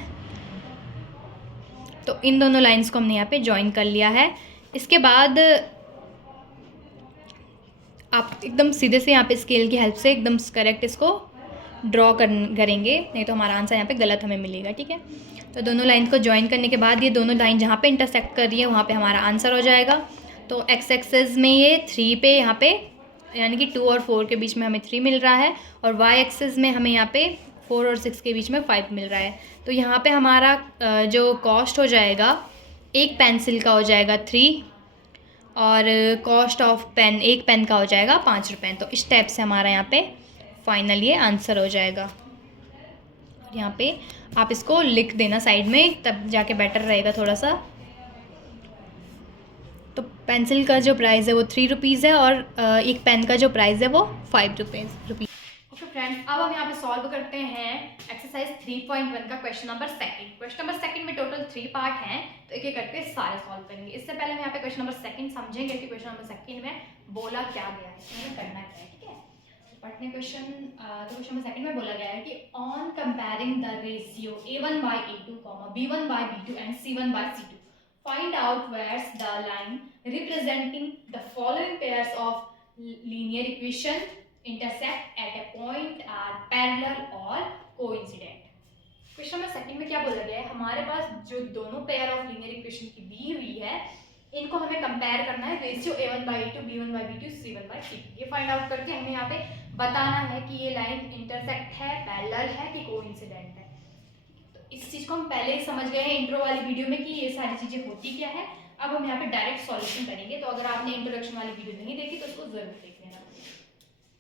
तो इन दोनों लाइंस को हमने यहाँ पे ज्वाइन कर लिया है। इसके बाद आप एकदम सीधे से यहाँ पे स्केल की हेल्प से एकदम करेक्ट इसको ड्रॉ करेंगे, नहीं तो हमारा आंसर यहाँ पे गलत हमें मिलेगा, ठीक है। तो दोनों लाइन को ज्वाइन करने के बाद ये दोनों लाइन जहाँ पे इंटरसेक्ट कर रही है वहाँ पे हमारा आंसर हो जाएगा। तो x एक्सेस में ये 3 पे यहाँ पे यानी कि 2 और 4 के बीच में हमें 3 मिल रहा है, और y एक्सेस में हमें यहाँ पे 4 और 6 के बीच में 5 मिल रहा है। तो यहाँ पे हमारा जो कॉस्ट हो जाएगा एक पेंसिल का हो जाएगा 3, और कॉस्ट ऑफ पेन, एक पेन का हो जाएगा 5 रुपये। तो इस टाइप से हमारा यहाँ पे फाइनल ये आंसर हो जाएगा। यहाँ पे आप इसको लिख देना साइड में, तब जाके बेटर रहेगा थोड़ा सा। तो पेंसिल का जो प्राइस है वो 3 रुपीज़ है, और एक पेन का जो प्राइस है वो 5 रुपीज़। ओके फ्रेंड्स, अब हम यहाँ पे सॉल्व करते हैं एक्सरसाइज 3.1 का question number second. Question number second में टोटल 3 पार्ट हैं, तो एक एक करके सारे सॉल्व करेंगे। इससे पहले हम यहाँ पे क्वेश्चन नंबर सेकंड समझेंगे कि क्वेश्चन नंबर सेकंड में बोला क्या गया है, इसमें करना क्या है, ठीक है। पढ़ने क्वेश्चन, तो क्वेश्चन नंबर सेकंड में बोला गया है कि on comparing the ratio a1/a2, b1/b2 and c1/c2, find out where's the line representing the following pairs of linear equation intersect at a point are parallel or coincident। Question number second में क्या बोला गया है, हमारे पास जो दोनों pair of linear equation की दी हुई है, इनको हमें कंपेयर करना है रेशियो a1/a2, b1/b2, c1/c2। ये फाइंड आउट करके हमें यहाँ पे बताना है कि ये लाइन इंटरसेक्ट है, पैरेलल है कि कोइंसिडेंट है। तो इस चीज को हम पहले ही समझ गए हैं इंट्रो वाली वीडियो में कि ये सारी चीजें होती क्या है। अब हम यहाँ पे डायरेक्ट सॉल्यूशन करेंगे। तो अगर आपने इंट्रोडक्शन वाली वीडियो नहीं देखी तो उसको जरूर देख लेना।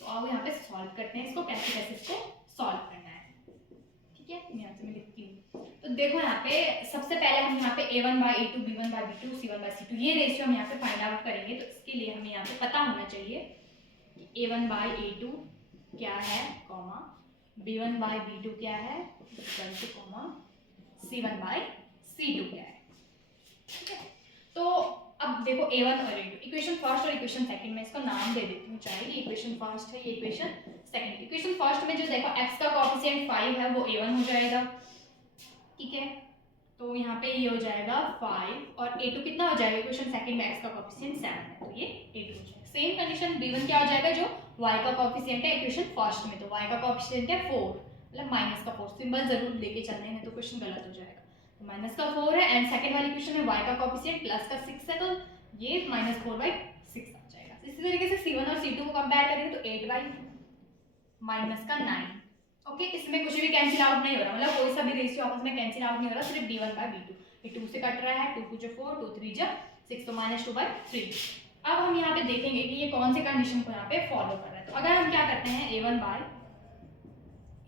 तो अब यहाँ पे सॉल्व करते हैं इसको, कैसे कैसे इसको सॉल्व करना है, ठीक है। यहाँ से मैं लिखती हूँ। तो देखो यहाँ पे सबसे पहले हम यहाँ पे a1/a2, b1/b2, c1/c2 ये रेशियो हम यहाँ पे फाइंड आउट करेंगे। तो इसके लिए हमें यहाँ पे पता होना चाहिए कि a1/a2 क्या है, कॉमा b1/b2 क्या है, कॉमा c1/c2 क्या है, ठीक है। तो अब देखो a1 और a2, इक्वेशन फर्स्ट और इक्वेशन सेकंड में इसको नाम दे देती हूँ, चाहे ये इक्वेशन फर्स्ट है, ये इक्वेशन सेकंड। इक्वेशन फर्स्ट में जो देखो x का कोएफिशिएंट 5 है वो a1 हो जाएगा, ठीक है। तो यहाँ पे ये हो जाएगा 5, और a2 कितना हो जाएगा, इक्वेशन सेकंड में x का कोएफिशिएंट 7 है, तो ये a2 हो जाएगा। सेम कंडीशन b1 क्या हो जाएगा, जो y का कोएफिशिएंट है इक्वेशन फर्स्ट में, तो y का कोएफिशिएंट है 4, मतलब -4 सिंबल जरूर लेके चलना है, तो क्वेश्चन गलत हो जाएगा। तो -4 है, एंड सेकंड वाली क्वेश्चन में y का कोएफिशिएंट +6 है, तो ये -4/6 आ जाएगा। इसी तरीके से c1 और c2 को कंपेयर करेंगे तो 8/-9। ओके, इसमें कुछ भी कैंसिल आउट नहीं हो रहा, मतलब कोई सा भी रेशियो आपस में कैंसिल आउट नहीं हो रहा, सिर्फ b1/b2। ये 2 से कट रहा है, 2 2 4, 2 3 6, तो -2/3। अब हम यहाँ पे देखेंगे कि ये कौन सी कंडीशन को यहाँ पे फॉलो कर रहा है। तो अगर हम क्या करते हैं a1/a2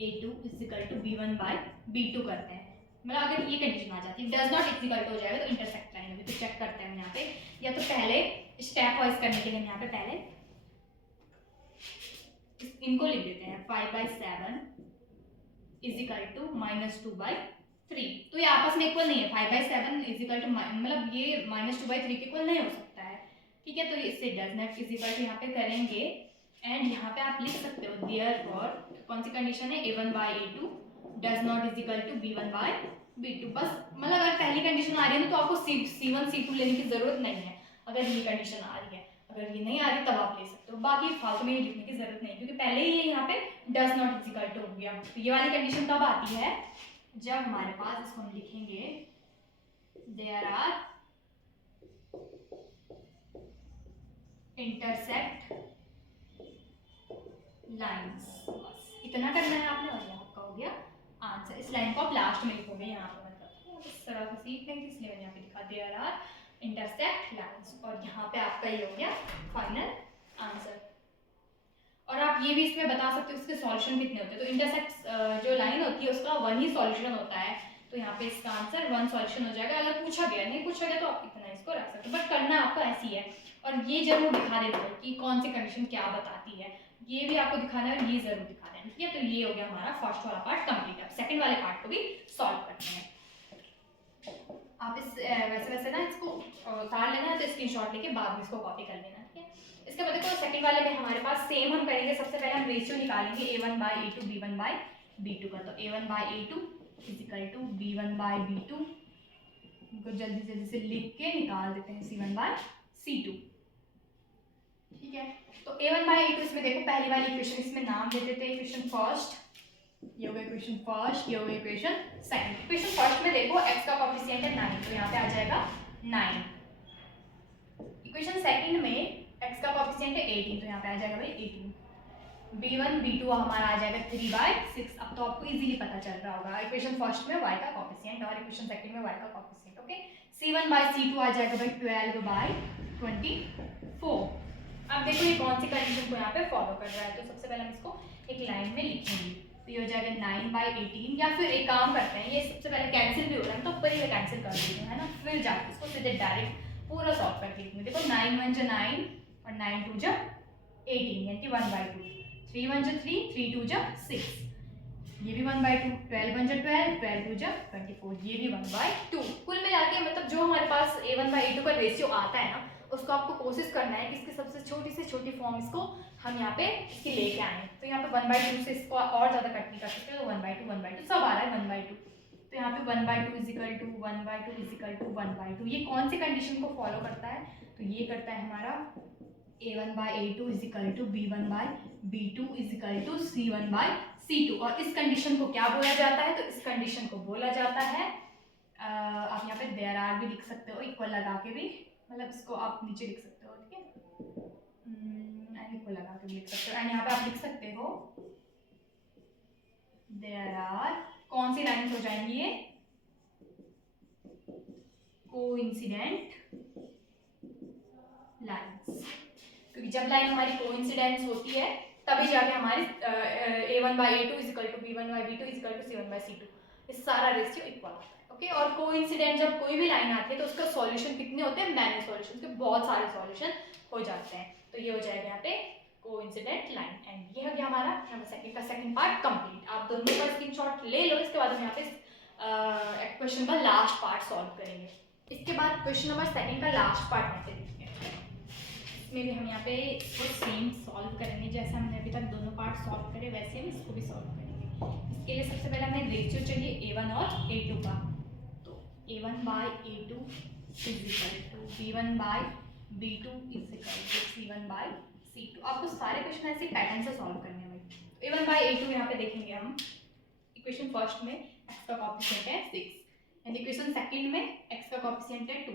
= b1/b2 करते हैं, मतलब अगर ये कंडीशन आ जाती है डज नॉट इक्वल हो जाएगा, तो इंटरसेक्ट लाइन होगी। तो चेक करते हैं यहाँ पे, या तो पहले स्टेप वाइज करने के लिए यहाँ पे पहले इनको लिख देते हैं 5/7 = -2/3। तो ये आपस में इक्वल नहीं है, 5/7 मतलब ये -2/3 के इक्वल नहीं हो सकता है, ठीक है। तो इससे डज नॉट इक्वल यहाँ पे करेंगे, एंड यहाँ पे आप लिख सकते हो देयरफॉर कौन सी कंडीशन है, a1/a2 डज नॉट b1/b2। बस मतलब अगर पहली कंडीशन आ रही है ना, तो आपको c1 c2 लेने की जरूरत नहीं है। अगर ये कंडीशन आ रही है, अगर ये नहीं आ रही तब आप ले सकते हो, बाकी फालतू में लिखने की जरूरत नहीं, क्योंकि पहले ही ये यहाँ पे डज नॉट हो गया। तो ये वाली कंडीशन कब आती है, जब हमारे पास, इसको हम लिखेंगे देयर आर इंटरसेक्ट लाइंस। बस इतना करना है आपने और ये आपका हो गया आंसर। इस लाइन को आप लास्ट में लिखोगे यहाँ पे, मतलब इस तरह से सीख लेंगे, इसलिए मैंने यहाँ पे लिखा देयर आर इंटरसेक्ट लाइंस, और यहाँ पे आपका ये हो गया फाइनल आंसर। और आप ये भी इसमें बता सकते हो इसके सॉल्यूशन कितने होते हैं। तो इंटरसेक्ट जो लाइन होती है उसका 1 ही सॉल्यूशन होता है, तो यहाँ पे इसका आंसर 1 सॉल्यूशन हो जाएगा। अगर पूछा गया, नहीं पूछा गया तो आप इतना इसको रख सकते हो, बट करना आपको ऐसी है। और ये जरूर दिखा देना है कि कौन सी कंडीशन क्या बताती है, ये भी आपको दिखाना है, ये जरूर दिखाना है, ठीक है। तो ये हो गया हमारा फर्स्ट वाला पार्ट कंप्लीट। अब सेकंड वाले पार्ट को भी सॉल्व करते हैं। आप इस वैसे वैसे ना इसको उतार लेना है, तो स्क्रीनशॉट लेके बाद में इसको कॉपी कर लेना, ठीक है। इसके बाद देखो सेकंड वाले में हमारे पास सेम हम करेंगे। सबसे पहले हम रेशियो निकालेंगे a1/a2 b1/b2 का। तो a1/a2 = b1/b2, इनको जल्दी जल्दी से लिख के निकाल देते हैं c1/c2, ठीक है। तो a1/a2 इसमें देखो पहली वाली इक्वेशन इसमें नाम दे देते हैं। इक्वेशन फर्स्ट, ये हो गया इक्वेशन फर्स्ट, ये हो गया इक्वेशन सेकंड। इक्वेशन फर्स्ट में देखो x का कोएफिशिएंट है 9, तो यहाँ पे आ जाएगा 9। इक्वेशन सेकंड में x का कोएफिशिएंट है 18, तो यहाँ पे आ जाएगा भाई 18। b1 b2 हमारा आ जाएगा 3/6। अब तो आपको इजीली पता चल रहा होगा, इक्वेशन फर्स्ट में y का कोएफिशिएंट और इक्वेशन सेकंड में y का कोएफिशिएंट, ओके। c1/c2 आ जाएगा भाई 12/24। अब देखो ये कौन सी कंडीशन को यहाँ पे फॉलो कर रहा है। तो सबसे पहले हम इसको एक लाइन में लिखेंगे, तो ये हो जाएगा 9/18। या फिर एक काम करते हैं, ये सबसे पहले कैंसिल भी हो रहा है तो ऊपर ही कैंसिल कर देते हैं, है ना। फिर जाके इसको सीधे डायरेक्ट पूरा सॉल्व करके लिखेंगे। देखो 9 1 जा 9 और 9 2 जा 18, यानी कि 1/2। 3 1 जा 3, 3 2 जा 6, ये भी 1/2। 12 1 जा 12, 12 2 जा 24, ये भी 1/2। कुल मिला के मतलब जो हमारे पास a1/a2 का रेशियो आता है ना, उसको आपको कोशिश करना है कि इसकी सबसे छोटी से छोटी फॉर्म इसको हम यहाँ पे इसकी लेके आए। तो यहाँ पे 1/2 से इसको और ज़्यादा कट नहीं कर सकते, तो 1/2 सब आ रहा है 1/2। तो यहाँ पे 1/2 = 1/2 = 1/2। ये कौन सी कंडीशन को फॉलो करता है, तो ये करता है हमारा a1/a2 = b1/b2 = c1/c2। और इस कंडीशन को क्या बोला जाता है, तो इस कंडीशन को बोला जाता है आप यहाँ पे देयर आर भी लिख सकते हो, इक्वल लगा के भी, मतलब इसको आप नीचे लिख सकते हो, ठीक है। एंड इक्वल लगा के भी लिख सकते हो। एंड यहाँ पे आप लिख सकते हो देयर आर, कौन सी लाइन्स हो जाएंगी ये, कोइंसिडेंट लाइन्स। क्योंकि जब लाइन हमारी कोइंसिडेंस होती है तभी जाके हमारी a1/a2 = b1/b2 = c1/c2 इस सारा रेशियो इक्वल होता है, ओके। और कोइंसिडेंट जब कोई भी लाइन आती है तो उसका सॉल्यूशन कितने होते हैं, मैनी सॉल्यूशन, के बहुत सारे सॉल्यूशन हो जाते हैं। तो ये हो जाएगा यहाँ पे कोइंसिडेंट लाइन। एंड ये हो गया हमारा नंबर सेकंड का सेकंड पार्ट कंप्लीट। आप दोनों का स्क्रीनशॉट ले लो, इसके बाद हम यहाँ पे क्वेश्चन का लास्ट पार्ट सॉल्व करेंगे। इसके बाद क्वेश्चन नंबर सेकंड का लास्ट पार्ट यहाँ पे देखते हैं। इसमें भी हम यहाँ पे इसको सेम सॉल्व करेंगे, जैसे हमने अभी तक दोनों पार्ट सॉल्व करे वैसे हम इसको भी सॉल्व करेंगे। इसके लिए सबसे पहले हमें रेशियो चाहिए a1 और a2 का। तो a1/a2 = b1/b2 = c1/c2। आपको सारे क्वेश्चन ऐसे पैटर्न से सॉल्व करने हैं भाई। a1/a2 यहाँ पे देखेंगे हम, इक्वेशन फर्स्ट में x का कोएफिशिएंट है 6 एंड इक्वेशन सेकंड में x का कोएफिशिएंट है 2।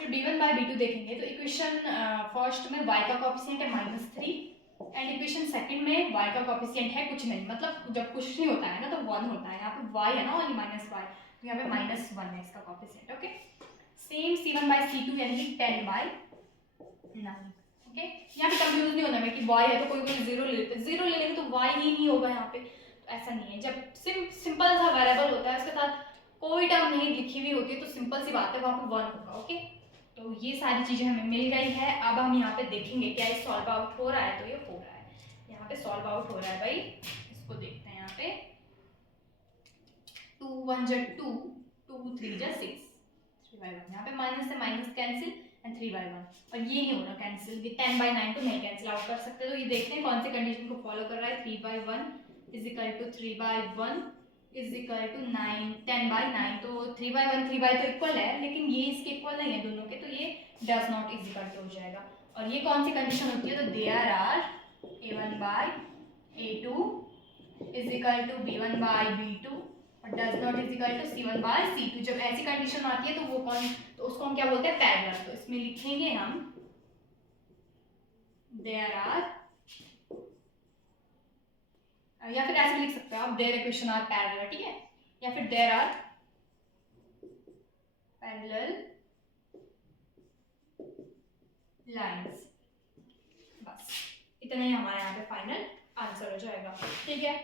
फिर b1/b2 देखेंगे, तो इक्वेशन फर्स्ट में y का कोएफिशिएंट है -3 एंड इक्वेशन सेकंड में y का कोएफिशिएंट है कुछ नहीं, मतलब जब कुछ नहीं होता है ना तो 1 होता है। यहाँ पे y है ना ओनली -y, तो यहाँ पे -1 है इसका कोएफिशिएंट, ओके। सेम c1/c2 यानी कि 10/9, ओके। यहाँ पे कंफ्यूज नहीं होना है कि y है तो कोई 0 ले लेते, 0 ले लेंगे तो y ही नहीं होगा यहाँ पे, तो ऐसा नहीं है। जब सिंपल सा वेरिएबल होता है उसके साथ कोई टर्म नहीं लिखी हुई होती है तो सिंपल सी बात है वहाँ पे 1 होगा, ओके। तो ये सारी चीजें हमें मिल गई है। अब हम यहाँ पे देखेंगे क्या ये सॉल्व आउट हो रहा है, तो ये हो रहा है, यहाँ पे सॉल्व आउट हो रहा है भाई। इसको देखते हैं यहाँ पे 2 1 जा 2, 2 3 जा 6, 3/1। यहाँ पे माइनस से माइनस कैंसिल एंड 3/1, और ये नहीं हो रहा कैंसिल, ये 10/9 तो नहीं कैंसिल आउट कर सकते। तो ये देखते हैं कौन सी कंडीशन को फॉलो कर रहा है। 3/1 = 3/1 = 9 10/9। तो 3/1 3/2 तो इक्वल है, लेकिन ये इसके इक्वल नहीं है दोनों के, तो ये डज नॉट = हो जाएगा। और ये कौन सी कंडीशन होती है, तो देयर आर a1/a2 = b1/b2 और डज नॉट = c1/c2। जब ऐसी कंडीशन आती है तो वो कौन, तो उसको हम क्या बोलते हैं, पैरेलल। तो इसमें लिखेंगे हम देयर आर, या फिर ऐसे भी लिख सकते हो आप, देयर इक्वेशन आर पैरेलल, ठीक है, या फिर देयर आर पैरेलल लाइंस। बस इतना ही हमारा यहाँ पे फाइनल आंसर हो जाएगा, ठीक है।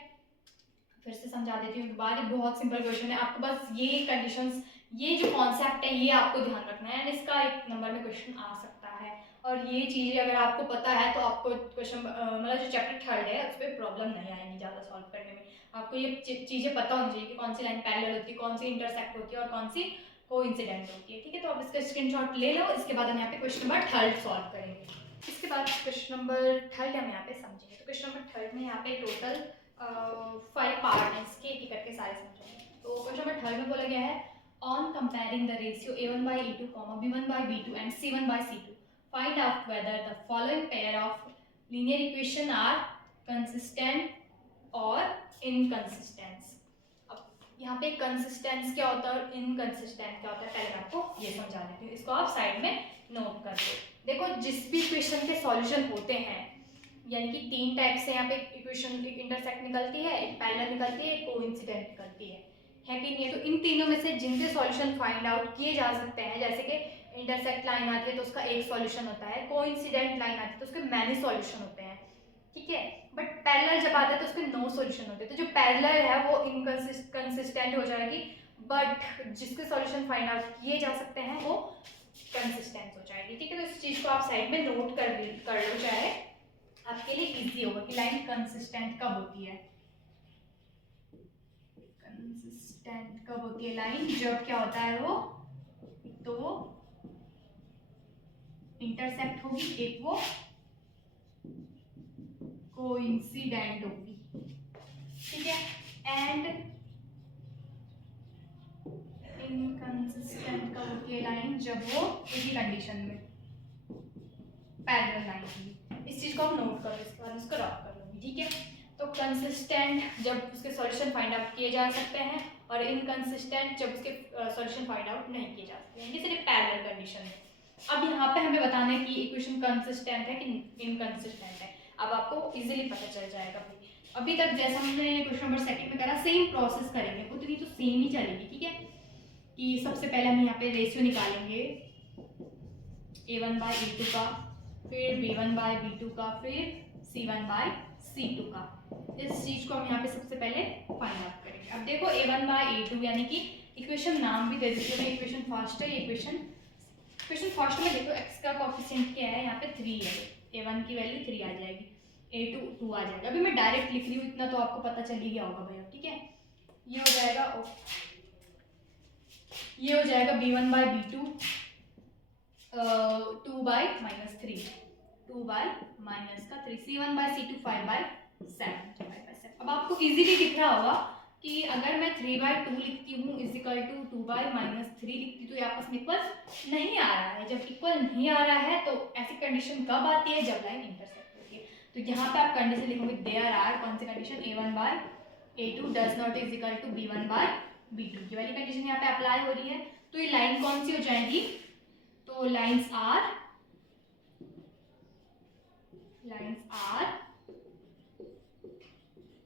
फिर से समझा देती हूँ एक बार, ये बहुत सिंपल क्वेश्चन है, आपको बस ये कंडीशंस, ये जो कॉन्सेप्ट है ये आपको ध्यान रखना है, एंड इसका एक नंबर में क्वेश्चन आ सकता है। और ये चीज़ें अगर आपको पता है तो आपको क्वेश्चन मतलब जो चैप्टर थर्ड है उस पर प्रॉब्लम नहीं आएगी ज़्यादा सॉल्व करने में। आपको ये चीज़ें पता होनी चाहिए कि कौन सी लाइन पैरेलल होती है, कौन सी इंटरसेक्ट होती है और कौन सी कोइंसिडेंट होती है, ठीक है। तो आप इसका स्क्रीनशॉट ले लो, इसके बाद हम यहाँ पे क्वेश्चन नंबर थर्ड सॉल्व करेंगे। इसके बाद क्वेश्चन नंबर थर्ड हम यहाँ पे समझेंगे। तो क्वेश्चन नंबर थर्ड में यहाँ पे टोटल 5 पार्ट हैं इसके, एक एक करके सारे समझेंगे। तो क्वेश्चन नंबर थर्ड में बोला गया है, on comparing the ratio a1/a2, b1/b2 and c1/c2, find out whether the following pair of linear equation are consistent or inconsistent। अब यहाँ पे कंसिस्टेंस क्या होता है और इनकंसिस्टेंट क्या होता है, पहले मैं आपको ये समझा देती हूँ, इसको आप साइड में नोट कर दो। देखो जिस भी इक्वेशन के सॉल्यूशन होते हैं, यानी कि 3 टाइप से यहाँ पे इक्वेशन, एक इंटरसेक्ट निकलती है, एक पैरेलल निकलती है, एक कोइंसिडेंट निकलती है कि नहीं है। तो इन तीनों में से जिनके सॉल्यूशन फाइंड आउट किए जा सकते हैं, जैसे कि इंटरसेक्ट लाइन आती है तो उसका एक सॉल्यूशन होता है, कोइंसिडेंट लाइन आती है तो उसके मैनी सॉल्यूशन होते हैं, ठीक है। बट पैरेलल जब आता है तो उसके नो सॉल्यूशन होते हैं। तो जो पैरेलल है वो इनकंसिस्टेंट हो जाएगी, बट जिसके सॉल्यूशन फाइंड आउट किए जा सकते हैं वो कंसिस्टेंट हो जाएगी, ठीक है। तो इस चीज़ को आप साइड में नोट कर लो, चाहे आपके लिए इजी होगा कि लाइन कंसिस्टेंट कब होती है। कंसिस्टेंट कब होती है लाइन, जब क्या होता है वो, तो वो इंटरसेक्ट होगी, एक वो कोइंसिडेंट होगी, ठीक है। एंड इनकंसिस्टेंट कब होती है लाइन, जब वो एक ही कंडीशन में पैरेलल लाइन होगी। इस चीज को आप नोट करो, इसके बाद इसको ड्रॉ कर लो, ठीक है। तो कंसिस्टेंट जब उसके सॉल्यूशन फाइंड आउट किए जा सकते हैं, और इनकंसिस्टेंट जब उसके सॉल्यूशन फाइंड आउट नहीं किए जा सकते हैं, ये सिर्फ पैरेलल कंडीशन में। अब यहाँ पे हमें बताना है कि इक्वेशन कंसिस्टेंट है कि इनकंसिस्टेंट है। अब आपको इजीली पता चल जाएगा। अभी तक जैसा हमने क्वेश्चन नंबर सेकंड में करा, सेम प्रोसेस करेंगे, उतनी तो सेम ही चलेगी, ठीक है। कि सबसे पहले हम यहाँ पे रेशियो निकालेंगे a1/a2 का, फिर b1/b2 का, फिर c1/c2 का। इस चीज को हम यहाँ पे सबसे पहले फाइंड आउट करेंगे। अब देखो a1/a2 यानी कि इक्वेशन नाम भी दे देते हैं, इक्वेशन फर्स्ट है, इक्वेशन फर्स्ट में देखो x का कोएफिशिएंट क्या है, यहाँ पे 3 है, a1 की वैल्यू 3 आ जाएगी, a2 2 आ जाएगा। अभी मैं डायरेक्ट लिख रही हूँ, इतना तो आपको पता चल ही गया होगा भैया, ठीक है। ये हो जाएगा b1/b2 2/-3, 2/-3, c1/c2 5/7। अब आपको इजीली दिख रहा होगा कि अगर मैं 3/2 लिखती हूँ इजिकल टू 2/-3 लिखती, तो ये आपस में इक्वल नहीं आ रहा है। जब इक्वल नहीं आ रहा है तो ऐसी कंडीशन कब आती है, जब लाइन इंटरसेक्ट होती है। तो यहाँ पे आप कंडीशन लिखोगे, देयर आर, कौन सी condition, a1/a2 does not equal to b1/b2 की वाली कंडीशन यहाँ पे अप्लाई हो रही है। तो ये लाइन कौन सी हो जाएगी, तो लाइंस आर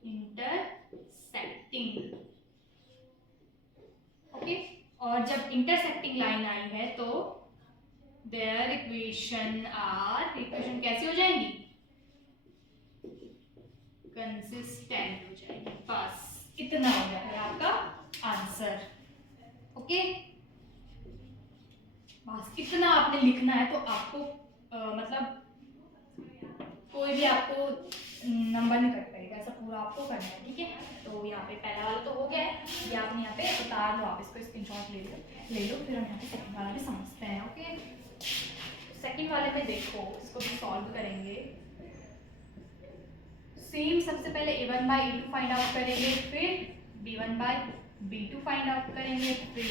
इंटरसेक्टिंग, ओके। और जब इंटरसेक्टिंग लाइन आई है तो देयर इक्वेशन कैसी हो जाएंगी, कंसिस्टेंट हो जाएगी। बस इतना हो जाएगा आपका आंसर, ओके। बस इतना आपने लिखना है, तो आपको मतलब कोई भी आपको नंबर नहीं कट करेगा, ऐसा पूरा आपको करना है, ठीक है। तो यहाँ पे पहला वाला तो हो गया है, ये आपने यहाँ पे उतार लो, आप इसको स्क्रीनशॉट ले लो। फिर हम यहाँ पे सेकंड वाला भी समझते हैं, ओके। सेकंड वाले में देखो, इसको भी सॉल्व करेंगे। सेम सबसे पहले a1/a2 फाइंड आउट करेंगे, फिर b1/b2 फाइंड आउट करेंगे, फिर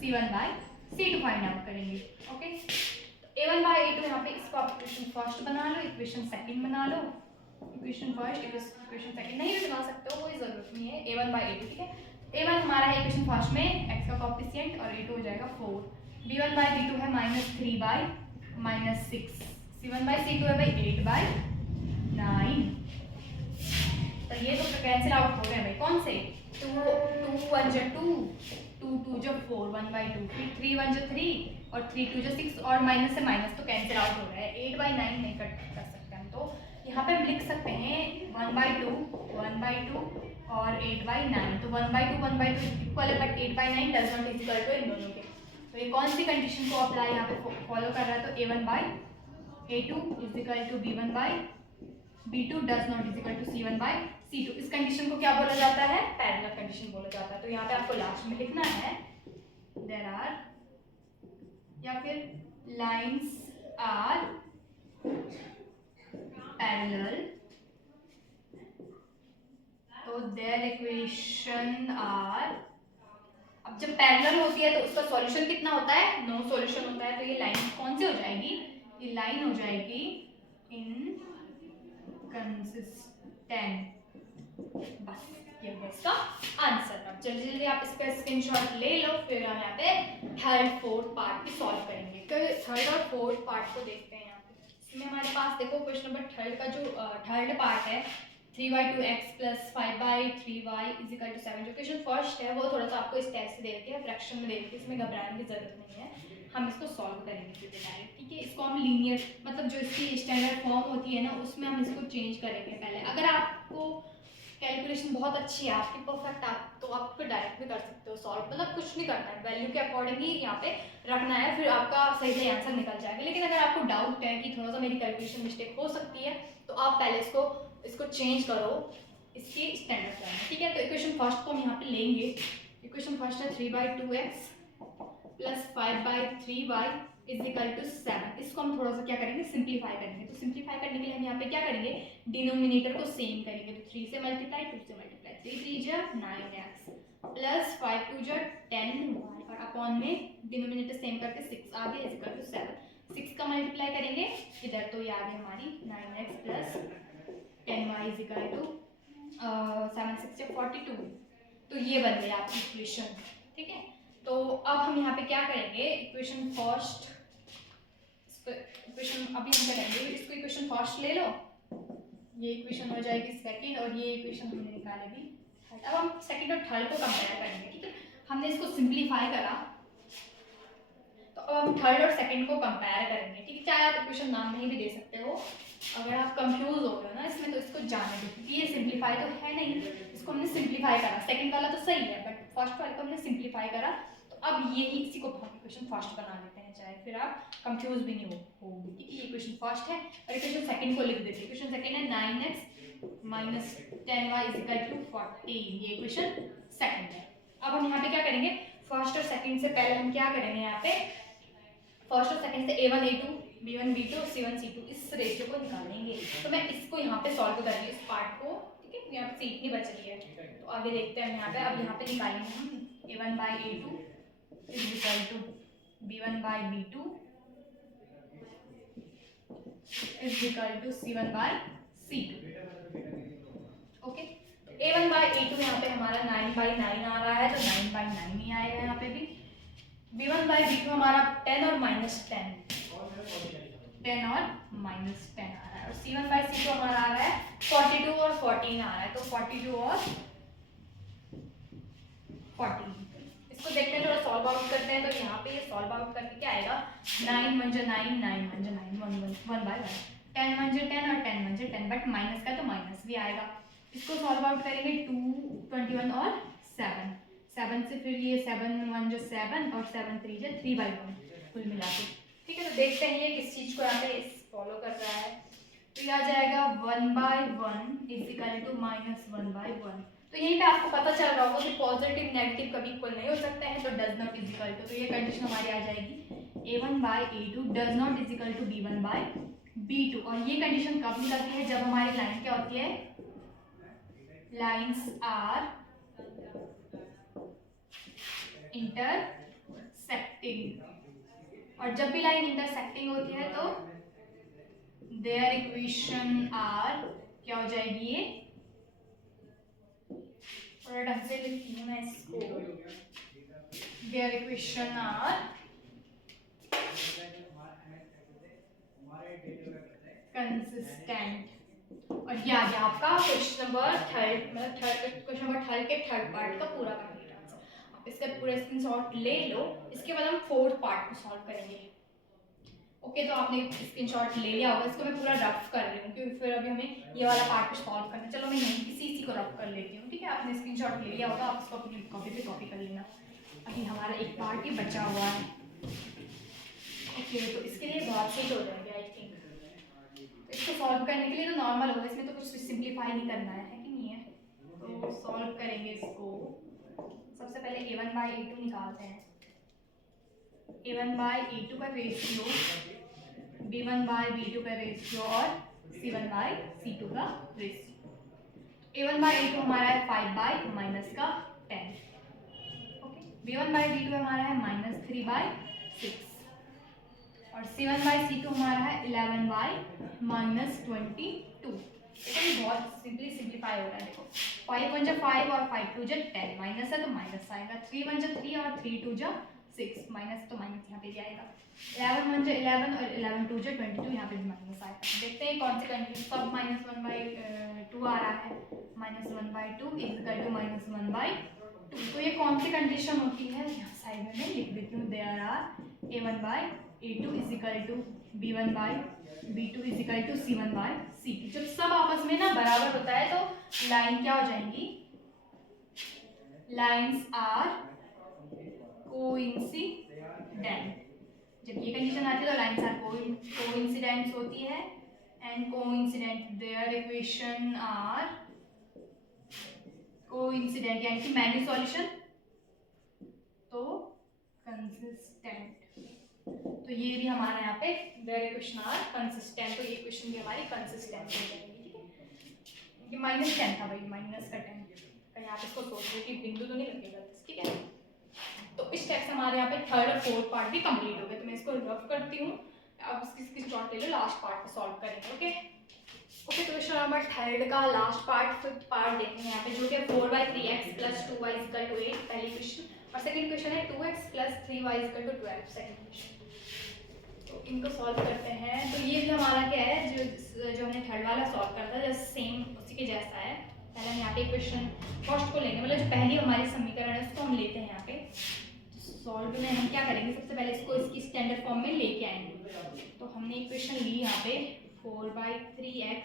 c1/c2 फाइंड आउट करेंगे, ओके। a1/a2 यहाँ पे इसको आप इक्वेशन फर्स्ट बना लो, इक्वेशन सेकंड बना लो, इक्वेशन फर्स्ट इक्वेशन सेकंड नहीं भी बना सकते हो, कोई जरूरत नहीं है, a1/a2, ठीक है। a1 हमारा है इक्वेशन फर्स्ट में x का कोएफिशिएंट, और a2 हो जाएगा 4, b1/b2 है -3/-6, C1/C2 है भाई 8/9। तो ये तो कैंसिल आउट हो गए भाई, कौन से 2 2 1 जो 2 2 2 जो 4 1/2, फिर 3 1 जो 3 और 3 2 जो 6 और माइनस से माइनस तो कैंसिल आउट हो रहा है। 8/9 नहीं कर सकते हम, तो यहाँ पे हम लिख सकते हैं 1/2 1/2 और 8/9। तो 1/2 1/2 इक्वल है, but 8/9 does not equal to इन दोनों के। तो ये कौन सी कंडीशन को अप्लाई यहाँ पे फॉलो कर रहा है, तो A1/A2 is equal to B1/B2 does not is equal to C1/C2। इस कंडीशन को क्या बोला जाता है, पैरेलल कंडीशन बोला जाता है। तो यहाँ पे आपको लास्ट में लिखना है देयर आर, या फिर लाइंस आर पैरेलल, तो देयर इक्वेशन आर। अब जब पैरेलल होती है तो उसका सॉल्यूशन कितना होता है, नो सॉल्यूशन होता है। तो ये लाइन कौन सी हो जाएगी, ये लाइन हो जाएगी इनकंसिस्टेंट। बस ये है इसका आंसर। अब जल्दी जल्दी आप इसका स्क्रीनशॉट ले लो, फिर हम यहाँ पे थर्ड फोर्थ पार्ट भी सॉल्व करेंगे। तो थर्ड और फोर्थ पार्ट को देखते हैं। यहाँ पे इसमें हमारे पास देखो क्वेश्चन नंबर थर्ड का जो थर्ड पार्ट है 3y2x plus 5/3y is equal to 7। जो क्वेश्चन फर्स्ट है वो थोड़ा सा आपको इस टाइप से दे रखी है, फ्रैक्शन में दे रखी है, इसमें घबराने की जरूरत नहीं है, हम इसको सॉल्व करेंगे सीधे डायरेक्ट। ठीक है, इसको हम लीनियर मतलब जो इसकी स्टैंडर्ड फॉर्म होती है ना उसमें हम इसको चेंज करेंगे पहले। अगर आपको कैलकुलेशन बहुत अच्छी है आपकी परफेक्ट, आप तो आप फिर डायरेक्ट भी कर सकते हो सॉल्व, मतलब कुछ नहीं करना है, वैल्यू के अकॉर्डिंग ही यहाँ पे रखना है, फिर आपका सही सही आंसर निकल जाएगा। लेकिन अगर आपको डाउट है कि थोड़ा सा मेरी कैलकुलेशन मिस्टेक हो सकती है तो आप पहले इसको चेंज करो इसकी स्टैंडर्ड फॉर्म में। ठीक है, तो इक्वेशन फर्स्ट को हम यहाँ पे लेंगे। इक्वेशन फर्स्ट है 3/2x plus 5/3y is equal to 7। इसको हम थोड़ा सा क्या करेंगे, सिंप्लीफाई करेंगे। तो सिंप्लीफाई करने के लिए हम यहाँ पे क्या करेंगे, डिनोमिनेटर को सेम करेंगे। तो 3 से मल्टीप्लाई 2 से मल्टीप्लाई 3 3 जा 9x प्लस 5 2 जा 10y और अपॉन में डिनोमिनेटर सेम करके 6 आ गया इज इक्वल टू 7। 6 का मल्टीप्लाई करेंगे इधर तो ये आ गई हमारी 9x plus 10y is equal to 7 6 से 42। तो ये बन गई आपकी इक्वेशन। ठीक है, तो अब हम यहाँ पे क्या करेंगे, इक्वेशन फर्स्ट इक्वेशन अभी हम क्या करेंगे, इसको इक्वेशन फर्स्ट ले लो, ये इक्वेशन हो जाएगी सेकंड और ये इक्वेशन हमने निकाले भी थर्ड। अब हम सेकंड और थर्ड को कंपेयर करेंगे। ठीक है, हमने इसको सिंप्लीफाई करा तो अब हम थर्ड और सेकंड को कंपेयर करेंगे। ठीक है, चाहे आप इक्वेशन नाम नहीं भी दे सकते हो, अगर आप कंफ्यूज हो गए ना इसमें तो इसको जाने दो, क्योंकि ये सिंप्लीफाई तो है नहीं, इसको हमने सिंप्लीफाई करा। सेकंड वाला तो सही है बट फर्स्ट वाले को हमने सिंप्लीफाई करा, तो अब यही इसी को हम इक्वेशन फर्स्ट बना लेते हैं, चाहे फिर आप कंफ्यूज भी नहीं होगी। ठीक है, ये इक्वेशन फर्स्ट है और इक्वेशन सेकंड को लिख देते हैं। इक्वेशन सेकंड है 9x minus 10y is equal to 14। ये इक्वेशन सेकंड है। अब हम यहाँ पे क्या करेंगे, फर्स्ट और सेकंड से पहले हम क्या करेंगे, यहाँ पे फर्स्ट और सेकंड से a1 a2 b1 b2 c1 c2 इस रेशियो को निकालेंगे। तो मैं इसको यहाँ पे सॉल्व कर रही हूँ इस पार्ट को। ठीक है, यहाँ पे सीट नहीं बच रही है तो आगे देखते हैं यहाँ पे। अब यहाँ पे निकालेंगे हम a1/a2 is equal to b1/b2 is equal to c1/c2। Okay, a1/a2 यहाँ पे हमारा 9/9 आ रहा है तो 9/9 ही आएगा यहाँ पे भी। b1/b2 हमारा 10 और माइनस 10 10 और माइनस 10 आ रहा है और c1/c2 हमारा आ रहा है 42 और 14 आ रहा है, तो 42 और 14। इसको देखते हैं, थोड़ा सॉल्व आउट करते हैं। तो यहाँ पे ये सॉल्व आउट करके क्या आएगा, 9 1 जा 9 9 1 जा 9 1 1/1 10 1 जा 10 और 10 1 जा 10, बट माइनस का तो माइनस भी आएगा। इसको सॉल्व आउट करेंगे 2 21 और 7 7 से, फिर ये 7 1 जो 7 और 7 3 जो 3/1 कुल मिला के। ठीक है, तो देखते हैं ये किस चीज को यहाँ पे फॉलो कर रहा है। तो ये आ जाएगा 1/1 इज इक्वल टू -1/1। तो यहीं पे आपको पता चल रहा होगा कि पॉजिटिव नेगेटिव कभी इक्वल नहीं हो सकते हैं, तो does not is equal to, तो ये कंडीशन हमारी आ जाएगी a1/a2 does not is equal to b1/b2। और ये कंडीशन कब निकलती है, जब हमारी लाइन क्या होती है, लाइंस आर इंटरसेक्टिंग। और जब भी लाइन इंटरसेक्टिंग होती है तो देयर इक्वेशन आर क्या हो जाएगी, ये थोड़ा ढंग से लिखती हूँ मैं इसको, देयर इक्वेशन आर कंसिस्टेंट। और ये आ गया आपका क्वेश्चन नंबर थर्ड, मतलब क्वेश्चन नंबर थर्ड के थर्ड पार्ट का पूरा कंप्लीट आंसर। आप इसका पूरा स्क्रीनशॉट ले लो। इसके बाद हम फोर्थ पार्ट को सॉल्व करेंगे। ओके, तो आपने स्क्रीनशॉट ले लिया होगा। इसको मैं पूरा रफ कर रही हूँ क्योंकि फिर अभी हमें ये वाला पार्ट को सॉल्व करना है। चलो मैं यहीं इसी को रफ कर लेती हूँ, ठीक है। आपने स्क्रीनशॉट ले लिया होगा, आप इसको अपनी कॉपी पे कॉपी कर लेना। अभी हमारा एक पार्ट ही बचा हुआ है। ओके, तो इसके लिए बहुत सही हो जाएगा आई थिंक। तो इसको सॉल्व करने के लिए तो नॉर्मल होगा, इसमें तो कुछ सिंप्लीफाई नहीं करना है कि नहीं है। तो सॉल्व करेंगे इसको। सबसे पहले a1 बाई a2 निकालते हैं। a1 बाई a2 का रेशियो, b1 बाई b2 का रेशियो और c1 बाई c2 का रेशियो। a1 बाई a2 हमारा है 5 बाई माइनस का 10। ओके, b1 बाई b2 हमारा है -3 बाई 6 और c1 बाई c2 हमारा है 11 बाई -22। देखो ये बहुत सिंपली सिंप्लीफाई हो रहा है। देखो 5 1 जा 5 और 5 2 जा 10, माइनस है तो माइनस आएगा। 3 1 जा 3 और 3 2 जा 6, माइनस तो माइनस यहाँ पे भी आएगा। 11 1 जा 11 और 11 2 जा 22, यहाँ पे भी माइनस आएगा। देखते हैं कौन से कंडीशन, सब -1/2 आ रहा है। -1/2 इक्वल टू -1/2। तो ये कौन सी कंडीशन होती है, यहाँ साइड में मैं लिख देती हूँ। There are a1 by a2 is equal to b1 by b2 is equal to c1 by c2। जब सब आपस में ना बराबर होता है तो लाइन क्या हो जाएंगी, लाइंस आर कोइंसिडेंट। जब ये कंडीशन आती है तो लाइंस आर कोइंसिडेंट होती है and coincident their equation are coincident, यानी कि मैनी सॉल्यूशन तो कंसिस्टेंट। तो ये भी हमारा यहाँ पे देयर इक्वेशन आर कंसिस्टेंट, तो ये इक्वेशन भी हमारी कंसिस्टेंट हो जाएगी, ठीक है। ये -10 था भाई, माइनस का 10, कहीं आप इसको सोच रहे कि बिंदु तो नहीं लगेगा, ठीक है। तो इस टाइप से हमारे यहाँ पे थर्ड और फोर्थ पार्ट भी कंप्लीट हो गए। तो मैं इसको रफ करती हूँ, अब इसकी स्क्रीनशॉट ले लो, लास्ट पार्ट को सॉल्व करेंगे। ओके ओके, तो क्वेश्चन नंबर थर्ड का लास्ट पार्ट, फिफ्थ पार्ट देखेंगे यहाँ पे, जो कि 4/3x + 2y = 8 पहली क्वेश्चन, और सेकंड क्वेश्चन है 2x + 3y = 12 सेकंड क्वेश्चन। तो इनको सॉल्व करते हैं। तो ये भी हमारा क्या है, जो हमने थर्ड वाला सॉल्व करा था, जस्ट सेम उसी के जैसा है। पहले हम यहाँ पे क्वेश्चन फर्स्ट को लेंगे, मतलब जो पहली हमारी समीकरण है उसको हम लेते हैं यहाँ पे। सॉल्व में हम क्या करेंगे, सबसे पहले इसको इसकी स्टैंडर्ड फॉर्म में लेके आएंगे। तो हमने इक्वेशन ली यहाँ पे 4/3x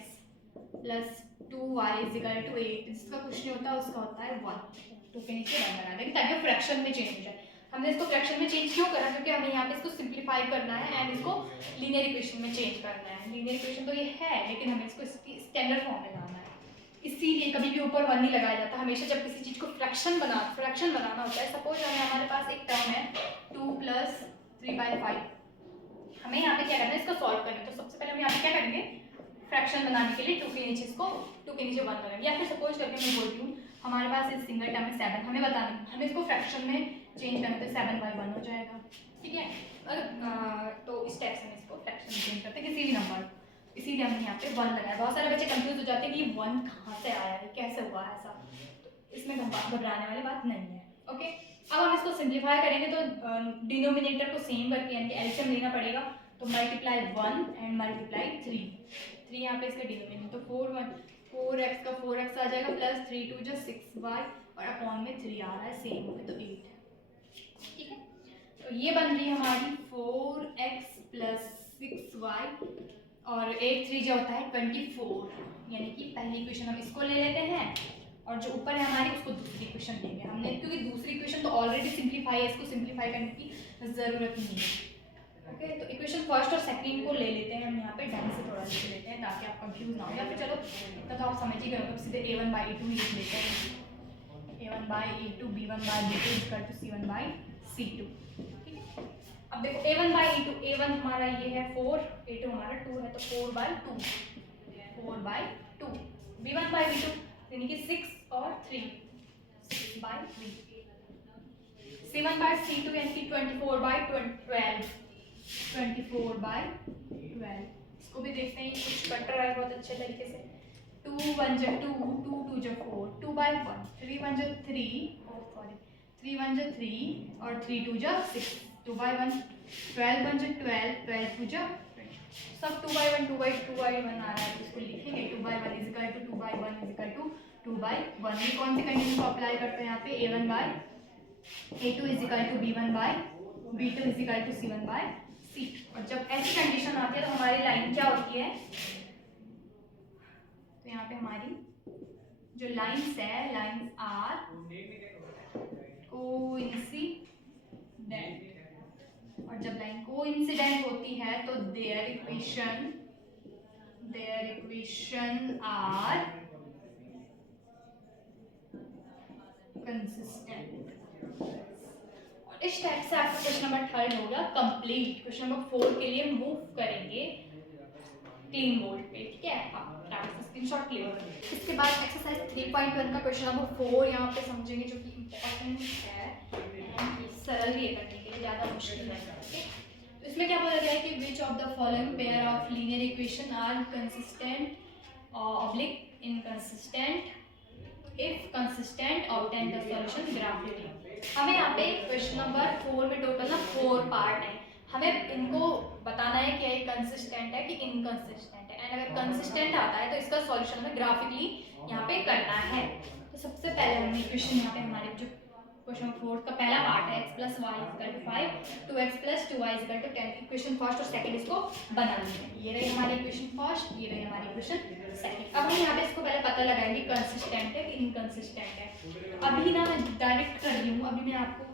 + 2y = 8। जिसका कुछ नहीं होता उसका होता है 1, तो के नीचे 1 बना देंगे ताकि फ्रैक्शन में चेंज हो जाए। हमने इसको फ्रैक्शन में चेंज क्यों करा, क्योंकि हमें यहाँ पे इसको सिंप्लीफाई करना है एंड इसको लीनियर इक्वेशन में चेंज करना है। लीनियर इक्वेशन तो ये है, लेकिन हमें इसको इसकी स्टैंडर्ड फॉर्म में लाना है। इसीलिए कभी भी ऊपर 1 नहीं लगाया जाता। हमेशा जब किसी चीज़ को फ्रैक्शन बनाना होता है, सपोज हमारे पास एक टर्म है 2 + 3/5, हमें यहाँ पे क्या करना है, इसको सॉल्व करना है। तो सबसे पहले हम यहाँ पे क्या करेंगे, फ्रैक्शन बनाने के लिए 2 के नीचे इसको 2 के नीचे 1 लगाएंगे। या फिर सपोज करके मैं बोलती हूँ हमारे पास इस सिंगल टर्म में 7, हमें बताना, हमें इसको फ्रैक्शन में चेंज करना, तो 7/1 हो जाएगा, ठीक है। तो इस टाइप से हम इसको फ्रैक्शन में चेंज करते हैं किसी भी नंबर, इसीलिए हमने यहाँ पे 1 लगाया। बहुत सारे बच्चे कंफ्यूज हो जाते हैं कि 1 कहाँ से आया है, कैसे हुआ है ऐसा, तो इसमें घबराने वाली बात नहीं है। ओके, अब हम इसको सिंप्लीफाई करेंगे तो डिनोमिनेटर को सेम करके यानी कि एलसीएम लेना पड़ेगा। तो मल्टीप्लाई 1 एंड मल्टीप्लाई 3 यहाँ पे इसका डिनोमिनेटर, तो 4x का 4x आ जाएगा प्लस 3 2 जा 6y और अपॉन में 3 आ रहा है, सेम हो गया तो 8, ठीक है। तो ये बन रही है हमारी 4x + 6y और 8 3 जो होता है 24, यानी कि पहली इक्वेशन हम इसको ले लेते हैं और जो ऊपर है हमारी उसको दूसरी इक्वेशन लेंगे हमने, क्योंकि दूसरी इक्वेशन तो ऑलरेडी सिंप्लीफाई है, इसको सिंप्लीफाई करने की ज़रूरत नहीं है। ओके, तो इक्वेशन फर्स्ट और सेकंड को ले लेते हैं हम यहाँ पे, ढंग से थोड़ा लिख लेते हैं ताकि आप कंफ्यूज ना हो, या फिर चलो इतना तो आप समझ ही गए हो, तो सीधे a1/a2 लिख लेते हैं। a1/a2 b1/b2 = c1/c2, ठीक है। अब देखो a1/a2, a1 हमारा ये है 4, a2 हमारा 2 है, तो 4/2 b1/b2 यानी कि 6 और 3 6/3, c1/c2 यानी कि 24/12 24/12। इसको भी देखते हैं, कुछ कट रहा है बहुत अच्छे तरीके से। 2 1 जा 2 2 2 जा 4 2/1 3 1 जा 3 3 1 जा 3 और 3 2 जा 6 2/1 12 1 जा 12 12 2 जा 20। सब 2/1 आ रहा है, तो इसको लिखेंगे 2/1 is equal to 2/1 is equal to 2/1। ये कौन सी कंडीशन को अप्लाई करते हैं यहाँ पे, A1/A2 is equal to B1/B2 is equal to C1/C। और जब ऐसी कंडीशन आती है तो हमारी लाइन क्या होती है, तो यहाँ पे हमारी जो लाइंस है, लाइंस आर कोइंसिडेंट। और जब लाइन कोइंसिडेंट होती है तो देयर इक्वेशन आर कंसिस्टेंट। और इस टाइप से आपका क्वेश्चन नंबर 3 हो गया कंप्लीट। क्वेश्चन नंबर 4 के लिए मूव करेंगे क्लीन बोर्ड पे, ठीक है, आप स्क्रीनशॉट ले लो। इसके बाद एक्सरसाइज 3.1 का क्वेश्चन नंबर 4 यहाँ पे समझेंगे, जो कि इम्पोर्टेंट है, सरल भी है करने के लिए, ज़्यादा मुश्किल नहीं है, ओके। तो इसमें क्या बोला गया है कि which of the following pair of linear equation are consistent oblique inconsistent, if consistent obtain the solution graphically. हमें यहाँ पे क्वेश्चन नंबर 4 में टोटल ना 4 पार्ट है, हमें इनको बताना है कि ये कंसिस्टेंट है कि इनकंसिस्टेंट है, एंड अगर कंसिस्टेंट आता है तो इसका सॉल्यूशन हमें ग्राफिकली यहाँ पे करना है। तो सबसे पहले हमने इक्वेशन यहाँ पे हमारे जो क्वेश्चन 4 का पहला पार्ट है x + y = 5, 2x + 2y = 10, equation first और सेकंड इसको बना लेंगे। ये रही हमारी इक्वेशन फर्स्ट, ये रही हमारी इक्वेशन सेकंड। अब हम यहाँ पे इसको पहले पता लगाएंगे कंसिस्टेंट है कि इनकंसिस्टेंट है। अभी ना मैं डायरेक्ट कर रही हूँ, अभी मैं आपको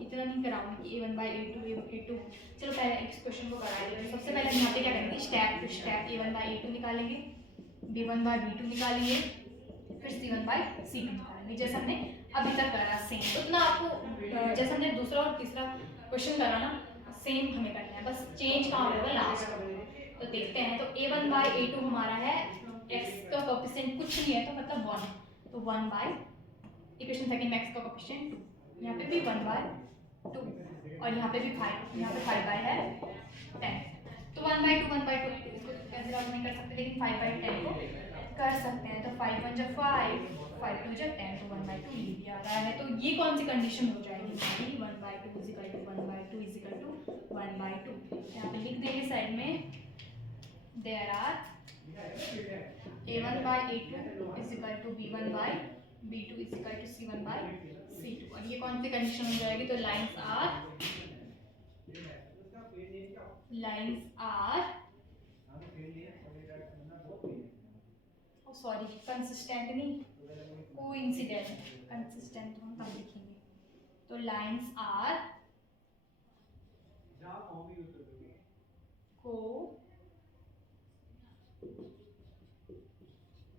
इतना नहीं कराऊंगी कि A1/A2 A2, चलो पहले इस क्वेश्चन को करा लेंगे। सबसे पहले हम यहाँ पे क्या करेंगे, स्टेप टू स्टेप A1/A2 निकालेंगे, B1/B2 निकालेंगे, फिर C1/C2 निकालेंगे, जैसे हमने अभी तक करा सेम। उतना आपको जैसे हमने दूसरा और तीसरा क्वेश्चन करा ना, सेम हमें करना है, बस चेंज कहाँ होगा लास्ट में। तो देखते हैं, तो A1/A2 हमारा है, x का कोएफिशिएंट कुछ नहीं है तो मतलब 1, तो 1/, इक्वेशन सेकंड में x का कोएफिशिएंट 2, यहाँ पे भी 1/2, और यहाँ पे भी 5, यहाँ पे 5/10, तो 1/2 इसको कैसे सॉल्व नहीं कर सकते, लेकिन 5/10 को कर सकते हैं। तो 5 1 = 5, 5 2 = 10, तो 1/2 ये भी आ रहा है। तो ये कौन सी कंडीशन हो जाएगी हमारी, 1/2 = 1/2 = 1/2। यहाँ पे लिख देंगे साइड में, there are A1/A2 = B1/B2 = C1/C2। और ये कौन सी कंडीशन हो जाएगी, तो लाइंस आर सॉरी कंसिस्टेंट नहीं, कोइंसिडेंट, कंसिस्टेंट हम तब लिखेंगे। तो लाइंस आर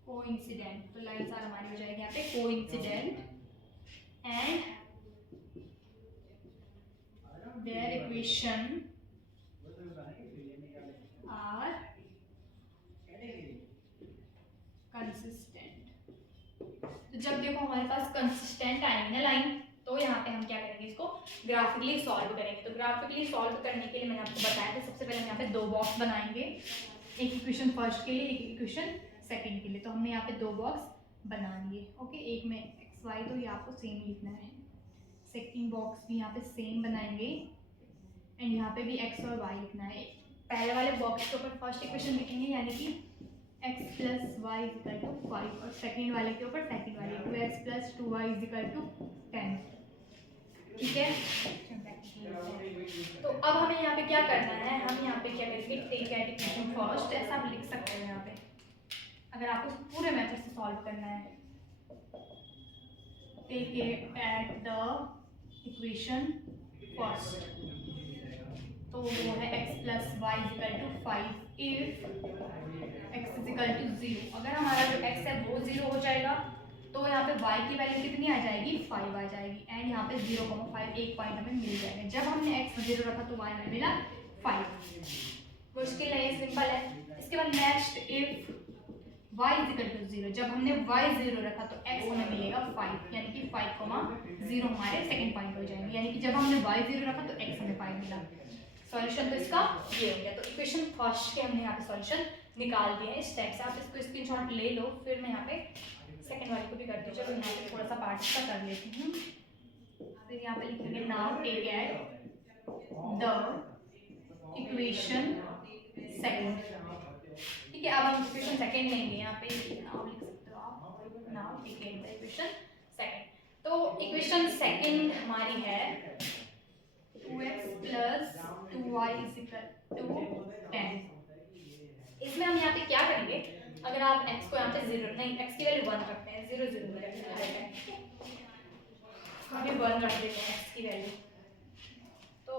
कोइंसिडेंट, तो लाइंस आर हमारी हो जाएगी यहाँ पे coincident, and their equation are consistent. तो जब देखो हमारे पास कंसिस्टेंट आएंगे ना लाइन, तो यहाँ पे हम क्या करेंगे, इसको ग्राफिकली सॉल्व करेंगे। तो ग्राफिकली सॉल्व करने के लिए मैंने आपको बताया था, सबसे पहले हम यहाँ पे 2 बॉक्स बनाएंगे, एक इक्वेशन फर्स्ट के लिए, एक इक्वेशन सेकंड के लिए। तो हमने यहाँ पे 2 बॉक्स बना लिए, ओके। एक में एक्स वाई, तो ये आपको सेम लिखना है, सेकंड बॉक्स भी यहाँ पे सेम बनाएंगे, एंड यहाँ पे भी एक्स और वाई लिखना है। पहले वाले बॉक्स के ऊपर फर्स्ट इक्वेशन लिखेंगे, यानी कि x + y = 5, और सेकंड वाले के ऊपर सेकंड वाले 2x + 2y = 10, ठीक है। तो अब हमें यहाँ पे क्या करना है, हम यहाँ पे क्या करेंगे, टेक एट इक्वेशन फर्स्ट, ऐसा आप लिख सकते हैं यहाँ पे, अगर आपको पूरे मेथड से सॉल्व करना है। Take at the equation first, तो वो है x + y = 5 इफ x = 0। अगर हमारा जो x है वो 0 हो जाएगा, तो यहाँ पे y की वैल्यू कितनी आ जाएगी, 5 आ जाएगी, एंड यहाँ पे 0,5 एक पॉइंट हमें मिल जाएगा। जब हमने x 0 रखा तो y हमें मिला 5, मुश्किल नहीं है, सिंपल है। इसके बाद नेक्स्ट, इफ y = 0, जब हमने y 0 रखा तो x हमें मिलेगा 5, यानी कि 5,0 हमारे सेकंड पॉइंट हो जाएंगे, यानी कि जब हमने y 0 रखा तो x हमें 5 मिला। सॉल्यूशन तो इसका ये हो गया। तो इक्वेशन फर्स्ट के हमने यहाँ पे सॉल्यूशन निकाल दिया है इस टाइप से। आप इसको स्क्रीनशॉट ले लो, फिर मैं यहाँ पे सेकंड वाले को भी करती हूँ। चलो यहाँ पे थोड़ा सा पार्ट इसका कर लेती हूँ, फिर यहाँ पे लिखेंगे now take at the equation second. ठीक है, अब हम इक्वेशन सेकंड लेंगे। यहाँ पे नाउ लिख सकते हो आप, now take the equation second. तो इक्वेशन सेकंड हमारी है 2x plus 2y is equal to 10। इसमें हम यहाँ पे क्या करेंगे, अगर आप x को यहाँ पे 0 नहीं, x की वैल्यू 1 रखते हैं, 0 0 रखते हैं, अभी 1 रख देते हैं x की वैल्यू। तो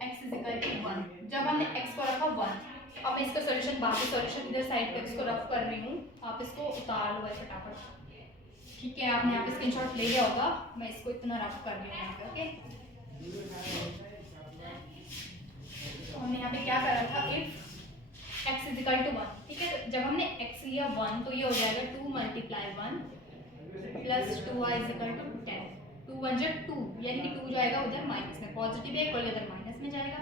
x इज इक्वल टू 1, जब हमने x को रखा 1, अब मैं इसका सॉल्यूशन, बाकी सॉल्यूशन इधर साइड पे इसको रफ कर रही हूँ, आप इसको उतार लो फटाफट। ठीक है, आपने यहाँ पे स्क्रीनशॉट ले लिया होगा, मैं इसको इतना रफ कर रही हूँ यहाँ पे। ओके, तो हमने यहाँ पे क्या करा था, if x is equal to 1। ठीक है, तो जब हमने x लिया 1 तो ये हो जाएगा 2 multiply 1 plus 2y is equal to 10। 2 1 जो 2, यानी कि 2 जाएगा उधर माइनस में, पॉजिटिव है और इधर माइनस में जाएगा।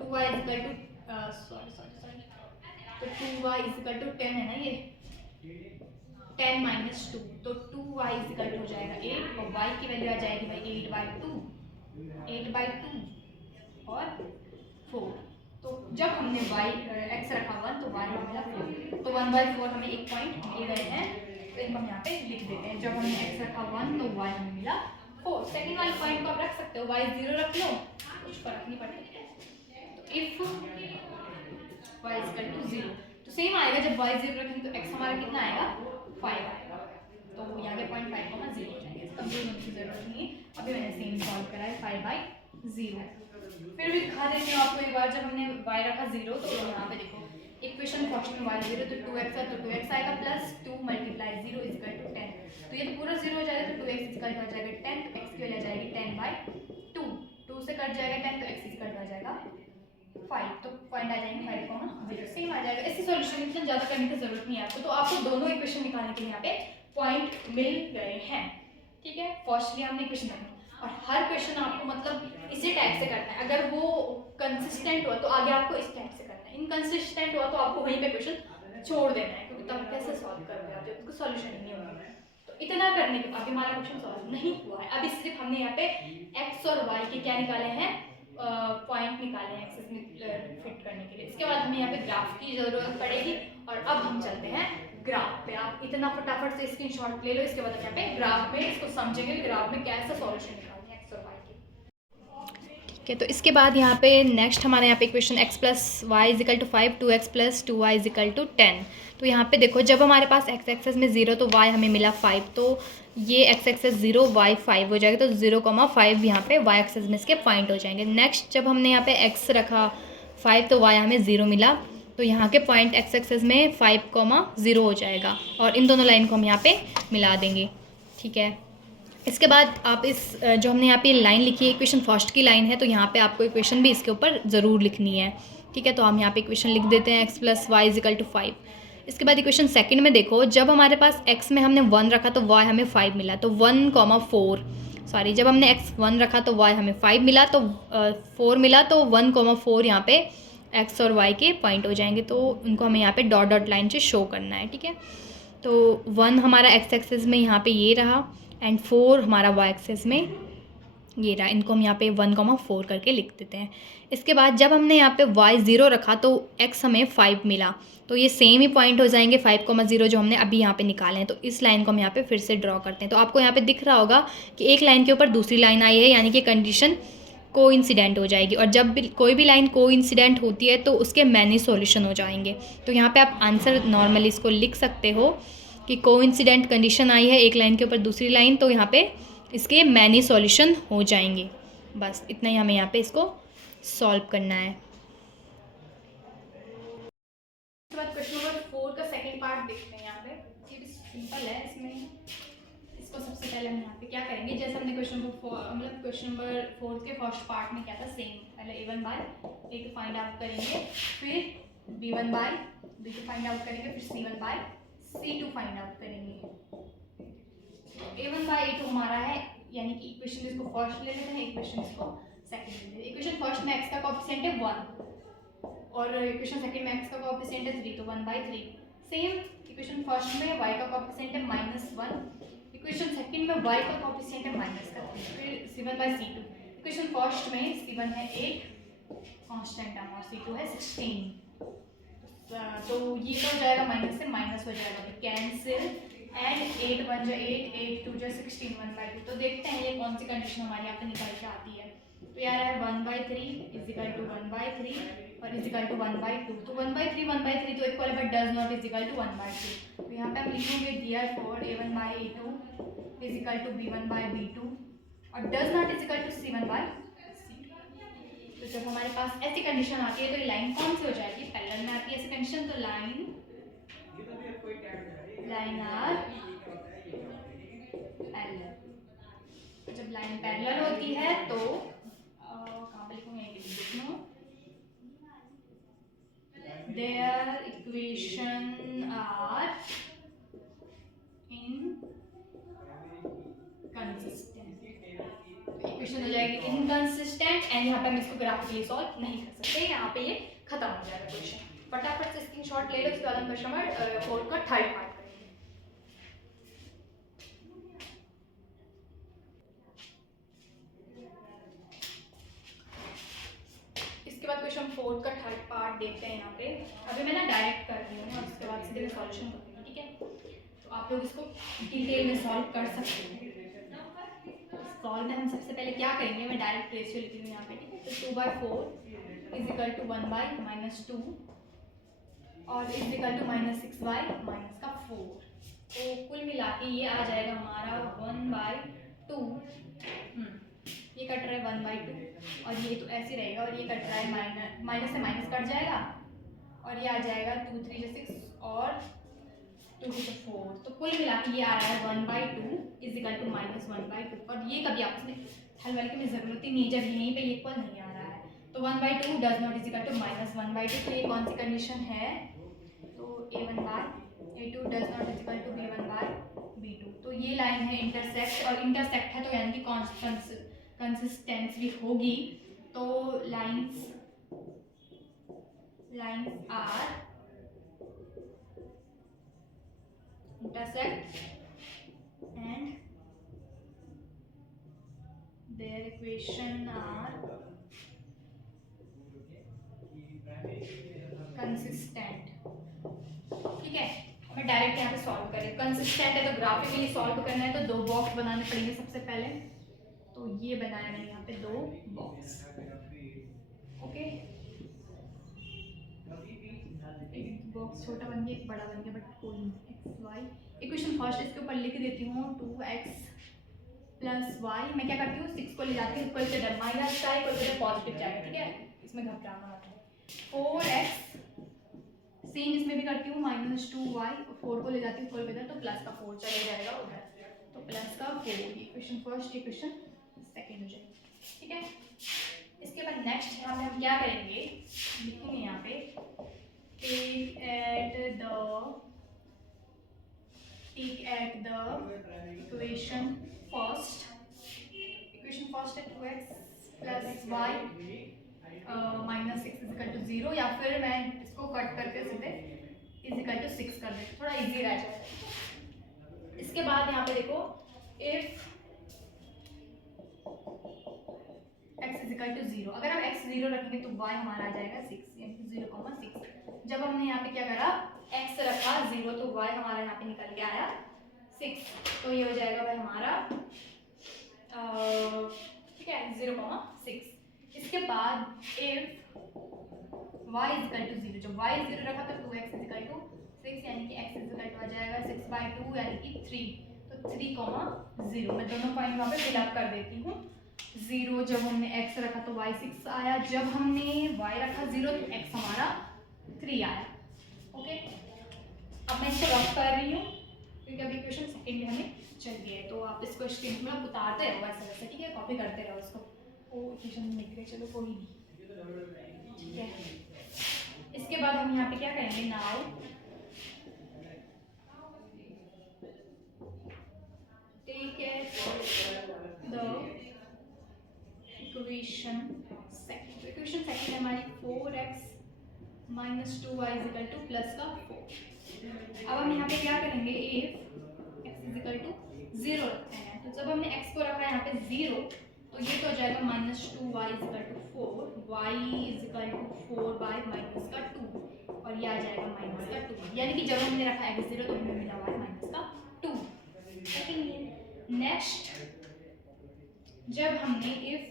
2y इज इक्वल टू तो 2y इज इक्वल टू 10 है ना, ये 10 माइनस 2, तो 2y इज इक्वल टू हो जाएगा 8, और y की वैल्यू आ जाएगी भाई 8/2 और 4। तो जब हमने x रखा 1 तो y हमें मिला 4, तो 1/4 हमें एक पॉइंट दिए गए हैं, तो इनको हम यहाँ पे लिख देते हैं। जब हमने x रखा 1 तो y हमें मिला 4। सेकंड वाले पॉइंट को आप रख सकते हो, y 0 रख लो, कुछ फर्क नहीं पड़ता। तो if y is equal to 0, तो सेम आएगा, जब y 0 रखेंगे तो x हमारा कितना आएगा, 5 आएगा। तो यहाँ के पॉइंट 5,0 हो जाएंगे, कंफ्यूज होने की जरूरत नहीं है। अभी मैंने सेम सॉल्व करा है 5/0। फिर भी दिखा देती हूँ आपको एक बार, जब हमने y रखा 0 तो यहाँ पे देखो इक्वेशन फर्स्ट में y 0 तो 2x है, तो 2x आएगा plus 2 multiply 0 is equal to 10। तो ये तो पूरा 0 हो जाएगा, तो 2x इज इक्वल टू आ जाएगा 10, तो x की वैल्यू आ जाएगी 10/2। 2 से कट जाएगा 10, तो x इज इक्वल टू आ जाएगा 5, तो पॉइंट आ जाएंगे 5,0 सेम आ जाएगा। ऐसे सॉल्यूशन इतना ज़्यादा करने की जरूरत नहीं है आपको, तो आपको दोनों इक्वेशन निकालने के लिए यहाँ पे पॉइंट मिल गए हैं। ठीक है, फर्स्टली हमने इक्वेशन बनाई, और हर क्वेश्चन आपको मतलब इसी टाइप से करना है। अगर वो कंसिस्टेंट हुआ तो आगे आपको इस टाइप से करना है, इनकंसिस्टेंट हुआ तो आपको वहीं पे क्वेश्चन छोड़ देना है, क्योंकि तब कैसे सॉल्व करोगे आप जब उसका सॉल्यूशन ही नहीं होगा। तो इतना करने के बाद हमारा क्वेश्चन सॉल्व नहीं हुआ है, अभी सिर्फ हमने यहाँ पे एक्स और वाई के क्या निकाले हैं, पॉइंट निकाले हैं एक्सेस में फिट करने के लिए। इसके बाद हमें यहाँ पे ग्राफ की जरूरत पड़ेगी, और अब हम चलते हैं ग्राफ पे। आप इतना फटाफट से स्क्रीनशॉट ले लो, इसके बाद हम यहाँ पे ग्राफ में इसको समझेंगे कि ग्राफ में कैसा सॉल्यूशन निकालना है एक्स और वाई के। ठीक है, तो इसके बाद यहाँ पे नेक्स्ट हमारे यहाँ पे equation x plus y is equal to 5, 2x plus 2y is equal to 10। तो यहाँ पे देखो, जब हमारे पास x एक्सेस में 0 तो y हमें मिला 5, तो ये x एक्सेस 0 y 5 हो जाएगा, तो 0,5 यहाँ पे y एक्सेस में इसके पॉइंट हो जाएंगे। नेक्स्ट जब हमने यहाँ पे x रखा 5 तो y हमें 0 मिला, तो यहाँ के पॉइंट x एक्सेस में 5,0 हो जाएगा, और इन दोनों लाइन को हम यहाँ पे मिला देंगे। ठीक है, इसके बाद आप इस जो हमने यहाँ पे लाइन लिखी है, इक्वेशन फर्स्ट की लाइन है, तो यहाँ पे आपको इक्वेशन भी इसके ऊपर ज़रूर लिखनी है। ठीक है, तो हम यहाँ पे इक्वेशन लिख देते हैं x plus y is equal to 5। इसके बाद इक्वेशन सेकंड में देखो, जब हमारे पास x में हमने 1 रखा तो y हमें 5 मिला, तो 1,4 सॉरी, जब हमने x 1 रखा तो y हमें 5 मिला, तो 4 मिला, तो 1,4 यहाँ पे x और y के पॉइंट हो जाएंगे, तो उनको हमें यहाँ पे डॉट डॉट लाइन से शो करना है। ठीक है, तो 1 हमारा x एक्सेस में यहाँ पे ये रहा, एंड 4 हमारा y एक्सेस में ये रहा। इनको हम यहाँ पे 1,4 करके लिख देते हैं। इसके बाद जब हमने यहाँ पे y 0 रखा तो x हमें 5 मिला, तो ये सेम ही पॉइंट हो जाएंगे 5,0 जो हमने अभी यहाँ पे निकाले हैं। तो इस लाइन को हम यहाँ पे फिर से ड्रॉ करते हैं। तो आपको यहाँ पे दिख रहा होगा कि एक लाइन के ऊपर दूसरी लाइन आई है, यानी कि कंडीशन कोइंसिडेंट हो जाएगी, और जब भी कोई भी लाइन कोइंसिडेंट होती है तो उसके मैनी सॉल्यूशन हो जाएंगे। तो यहाँ पे आप आंसर नॉर्मली इसको लिख सकते हो कि कोइंसिडेंट कंडीशन आई है एक लाइन के ऊपर दूसरी लाइन, तो यहाँ पे इसके मैनी सॉल्यूशन हो जाएंगे। बस इतना ही हमें यहाँ पे इसको सॉल्व करना है। उसके बाद क्वेश्चन नंबर 4 का सेकंड पार्ट देखते हैं। यहाँ पे ये भी सिंपल है, इसमें इसको सबसे पहले हम यहाँ पे क्या करेंगे, जैसे हमने क्वेश्चन नंबर 4 के फर्स्ट पार्ट में क्या था, सेम पहले a1 बाय a को फाइंड आउट करेंगे, फिर b1 बाय b को फाइंड आउट करेंगे, फिर c1 bye c2 find out करेंगे। a1 बाय a2 हमारा है, यानी कि इक्वेशन इसको फर्स्ट ले लेते हैं, इक्वेशन इसको सेकंड ले लेते हैं। इक्वेशन फर्स्ट में x का कोएफिशिएंट है 1, और इक्वेशन सेकंड में x का कोएफिशिएंट है 3, तो 1/3। सेम इक्वेशन फर्स्ट में y का कोएफिशिएंट है -1, इक्वेशन सेकंड में y का कोएफिशिएंट है -3, फिर c1/c2। इक्वेशन फर्स्ट में c1 है 8 कांस्टेंट टर्म और C2 है 16। तो ये तो हो जाएगा माइनस से माइनस हो जाएगा, कैंसिल एंड 8 1 जा 8, 8 2 जा 16, 1/2। तो देखते हैं ये कौन सी कंडीशन हमारे यहाँ पे निकल के आती है। तो यार है 1/3 इज इक्वल टू 1/3 और इज इक्वल टू 1/2। तो 1/3 तो इक्वल है but does not is equal to 1/2। तो यहाँ पे हम लिखेंगे therefore a1/a2 is equal to b1/b2 और does not is equal to c1/c2। तो जब हमारे पास ऐसी कंडीशन आती है तो ये लाइन कौन सी हो जाएगी, पैरेलल में आती है ऐसी कंडीशन। तो लाइन आर पैरेलल। जब लाइन पैरेलल होती है तो कहाँ पे लिखूंगा, their equation are inconsistent. Equation हो जाएगी इनकंसिस्टेंट एंड यहाँ पे हम इसको ग्राफिकली सॉल्व नहीं कर सकते, यहाँ पे ये खत्म हो जाएगा क्वेश्चन। फटाफट से स्क्रीनशॉट ले लो, उसके बाद हम क्वेश्चन नंबर 4 का थर्ड पार्ट करेंगे। इसके बाद क्वेश्चन 4 का थर्ड पार्ट देखते हैं। यहाँ पे अभी मैं ना डायरेक्ट कर रही हूँ और उसके बाद सीधे मैं सॉल्यूशन करूँगी, ठीक है। तो आप लोग इसको डिटेल में सॉल्व कर सकते हैं। सॉल्व में हम सबसे पहले क्या करेंगे, मैं डायरेक्ट रेशियो लिखती हूँ यहाँ पे, ठीक है। तो 2/4 इज इक्वल टू 1/-2 और इज इक्वल टू -6/-4। तो कुल मिला के ये आ जाएगा हमारा 1/2। ये कट रहा है 1/2 और ये तो ऐसे रहेगा और ये कट रहा है माइनस से माइनस कट जाएगा और ये आ जाएगा 2 3 जा 6 और 2 2 4। तो कुल मिला के ये आ रहा है 1/2 इज इक्वल टू -1/2 और ये कभी आपस में हल वाले की ज़रूरत ही नहीं, जब यहीं पे ये इक्वल नहीं आ रहा है। तो 1/2 does not is equal to -1/2। तो ये कौन सी कंडीशन है, तो a1/a2 does not is equal to b1/b2। तो ये लाइन है इंटरसेक्ट और इंटरसेक्ट है तो यानी कि कंसिस्टेंसी होगी। तो lines are intersect and their equation are consistent। ठीक है, मैं डायरेक्ट यहाँ पे सॉल्व करें। कंसिस्टेंट है तो ग्राफिकली सॉल्व करना है, तो 2 बॉक्स बनाने पड़ेंगे सबसे पहले। तो ये बनाया मैंने यहाँ पे 2 बॉक्स, ओके। एक बॉक्स छोटा बन गया, एक बड़ा बन गया, बट कोई नहीं। एक्स वाई इक्वेशन फर्स्ट इसके ऊपर लिख देती हूँ 2x + y। मैं क्या करती हूँ 6 को ले जाती हूँ इक्वल से डर माइनस का इक्वल से पॉजिटिव जाएगा, ठीक है, इसमें घबराना मत है। 4x सेम इसमें भी करती हूँ -2y, 4 को ले जाती हूँ इक्वल इधर तो प्लस का 4 चला जाएगा उधर, तो प्लस का 4। इक्वेशन फर्स्ट इक्वेशन सेकेंड हो जाएगी, ठीक है। इसके बाद नेक्स्ट यहाँ पे हम क्या करेंगे, लिखेंगे यहाँ पे take at the equation first है 2x + y -6 = 0, या फिर मैं इसको कट करके सीधे = 6 कर देती, थोड़ा इजी रह जाएगा। इसके बाद यहाँ पे देखो इफ x = 0, अगर हम x 0 रखेंगे तो y हमारा आ जाएगा 6, यानी कि 0,6। जब हमने यहाँ पे क्या करा x रखा 0 तो y हमारा यहाँ पे निकल के आया 6, तो ये हो जाएगा भाई हमारा ठीक है 0,6। इसके बाद इफ y = 0, जब y 0 रखा तो 2x = 6, यानी कि x = आ जाएगा 6/2 यानी कि 3, तो 3,0। मैं दोनों पॉइंट वहाँ पे फिलअप कर देती हूँ। 0 जब हमने x रखा तो y 6 आया, जब हमने y रखा 0 तो x हमारा 3 आया, ओके। अब मैं इसको रफ कर रही हूँ क्योंकि अभी क्वेश्चन सेकेंड हमें चल गया है, तो आप इसको स्क्रीन में उतारते रहो ऐसे वैसे, ठीक है, कॉपी करते रहो इसको। वो क्वेश्चन लिख रहे, चलो कोई नहीं, ठीक है। इसके बाद हम यहाँ पे क्या करेंगे, now take the equation second. Equation second है हमारी 4x - 2y = प्लस का 4। अब हम यहाँ पे क्या करेंगे, इफ x = 0 रखते हैं, तो जब हमने x को रखा है यहाँ पे 0 तो तो ये तो हो जाएगा -2y = 4, y = 4 माइनस का 2, और ये आ जाएगा माइनस का 2, यानी कि जब हमने रखा x0 तो हमें मिला y माइनस का 2। सेकेंड नेक्स्ट, जब हमने इफ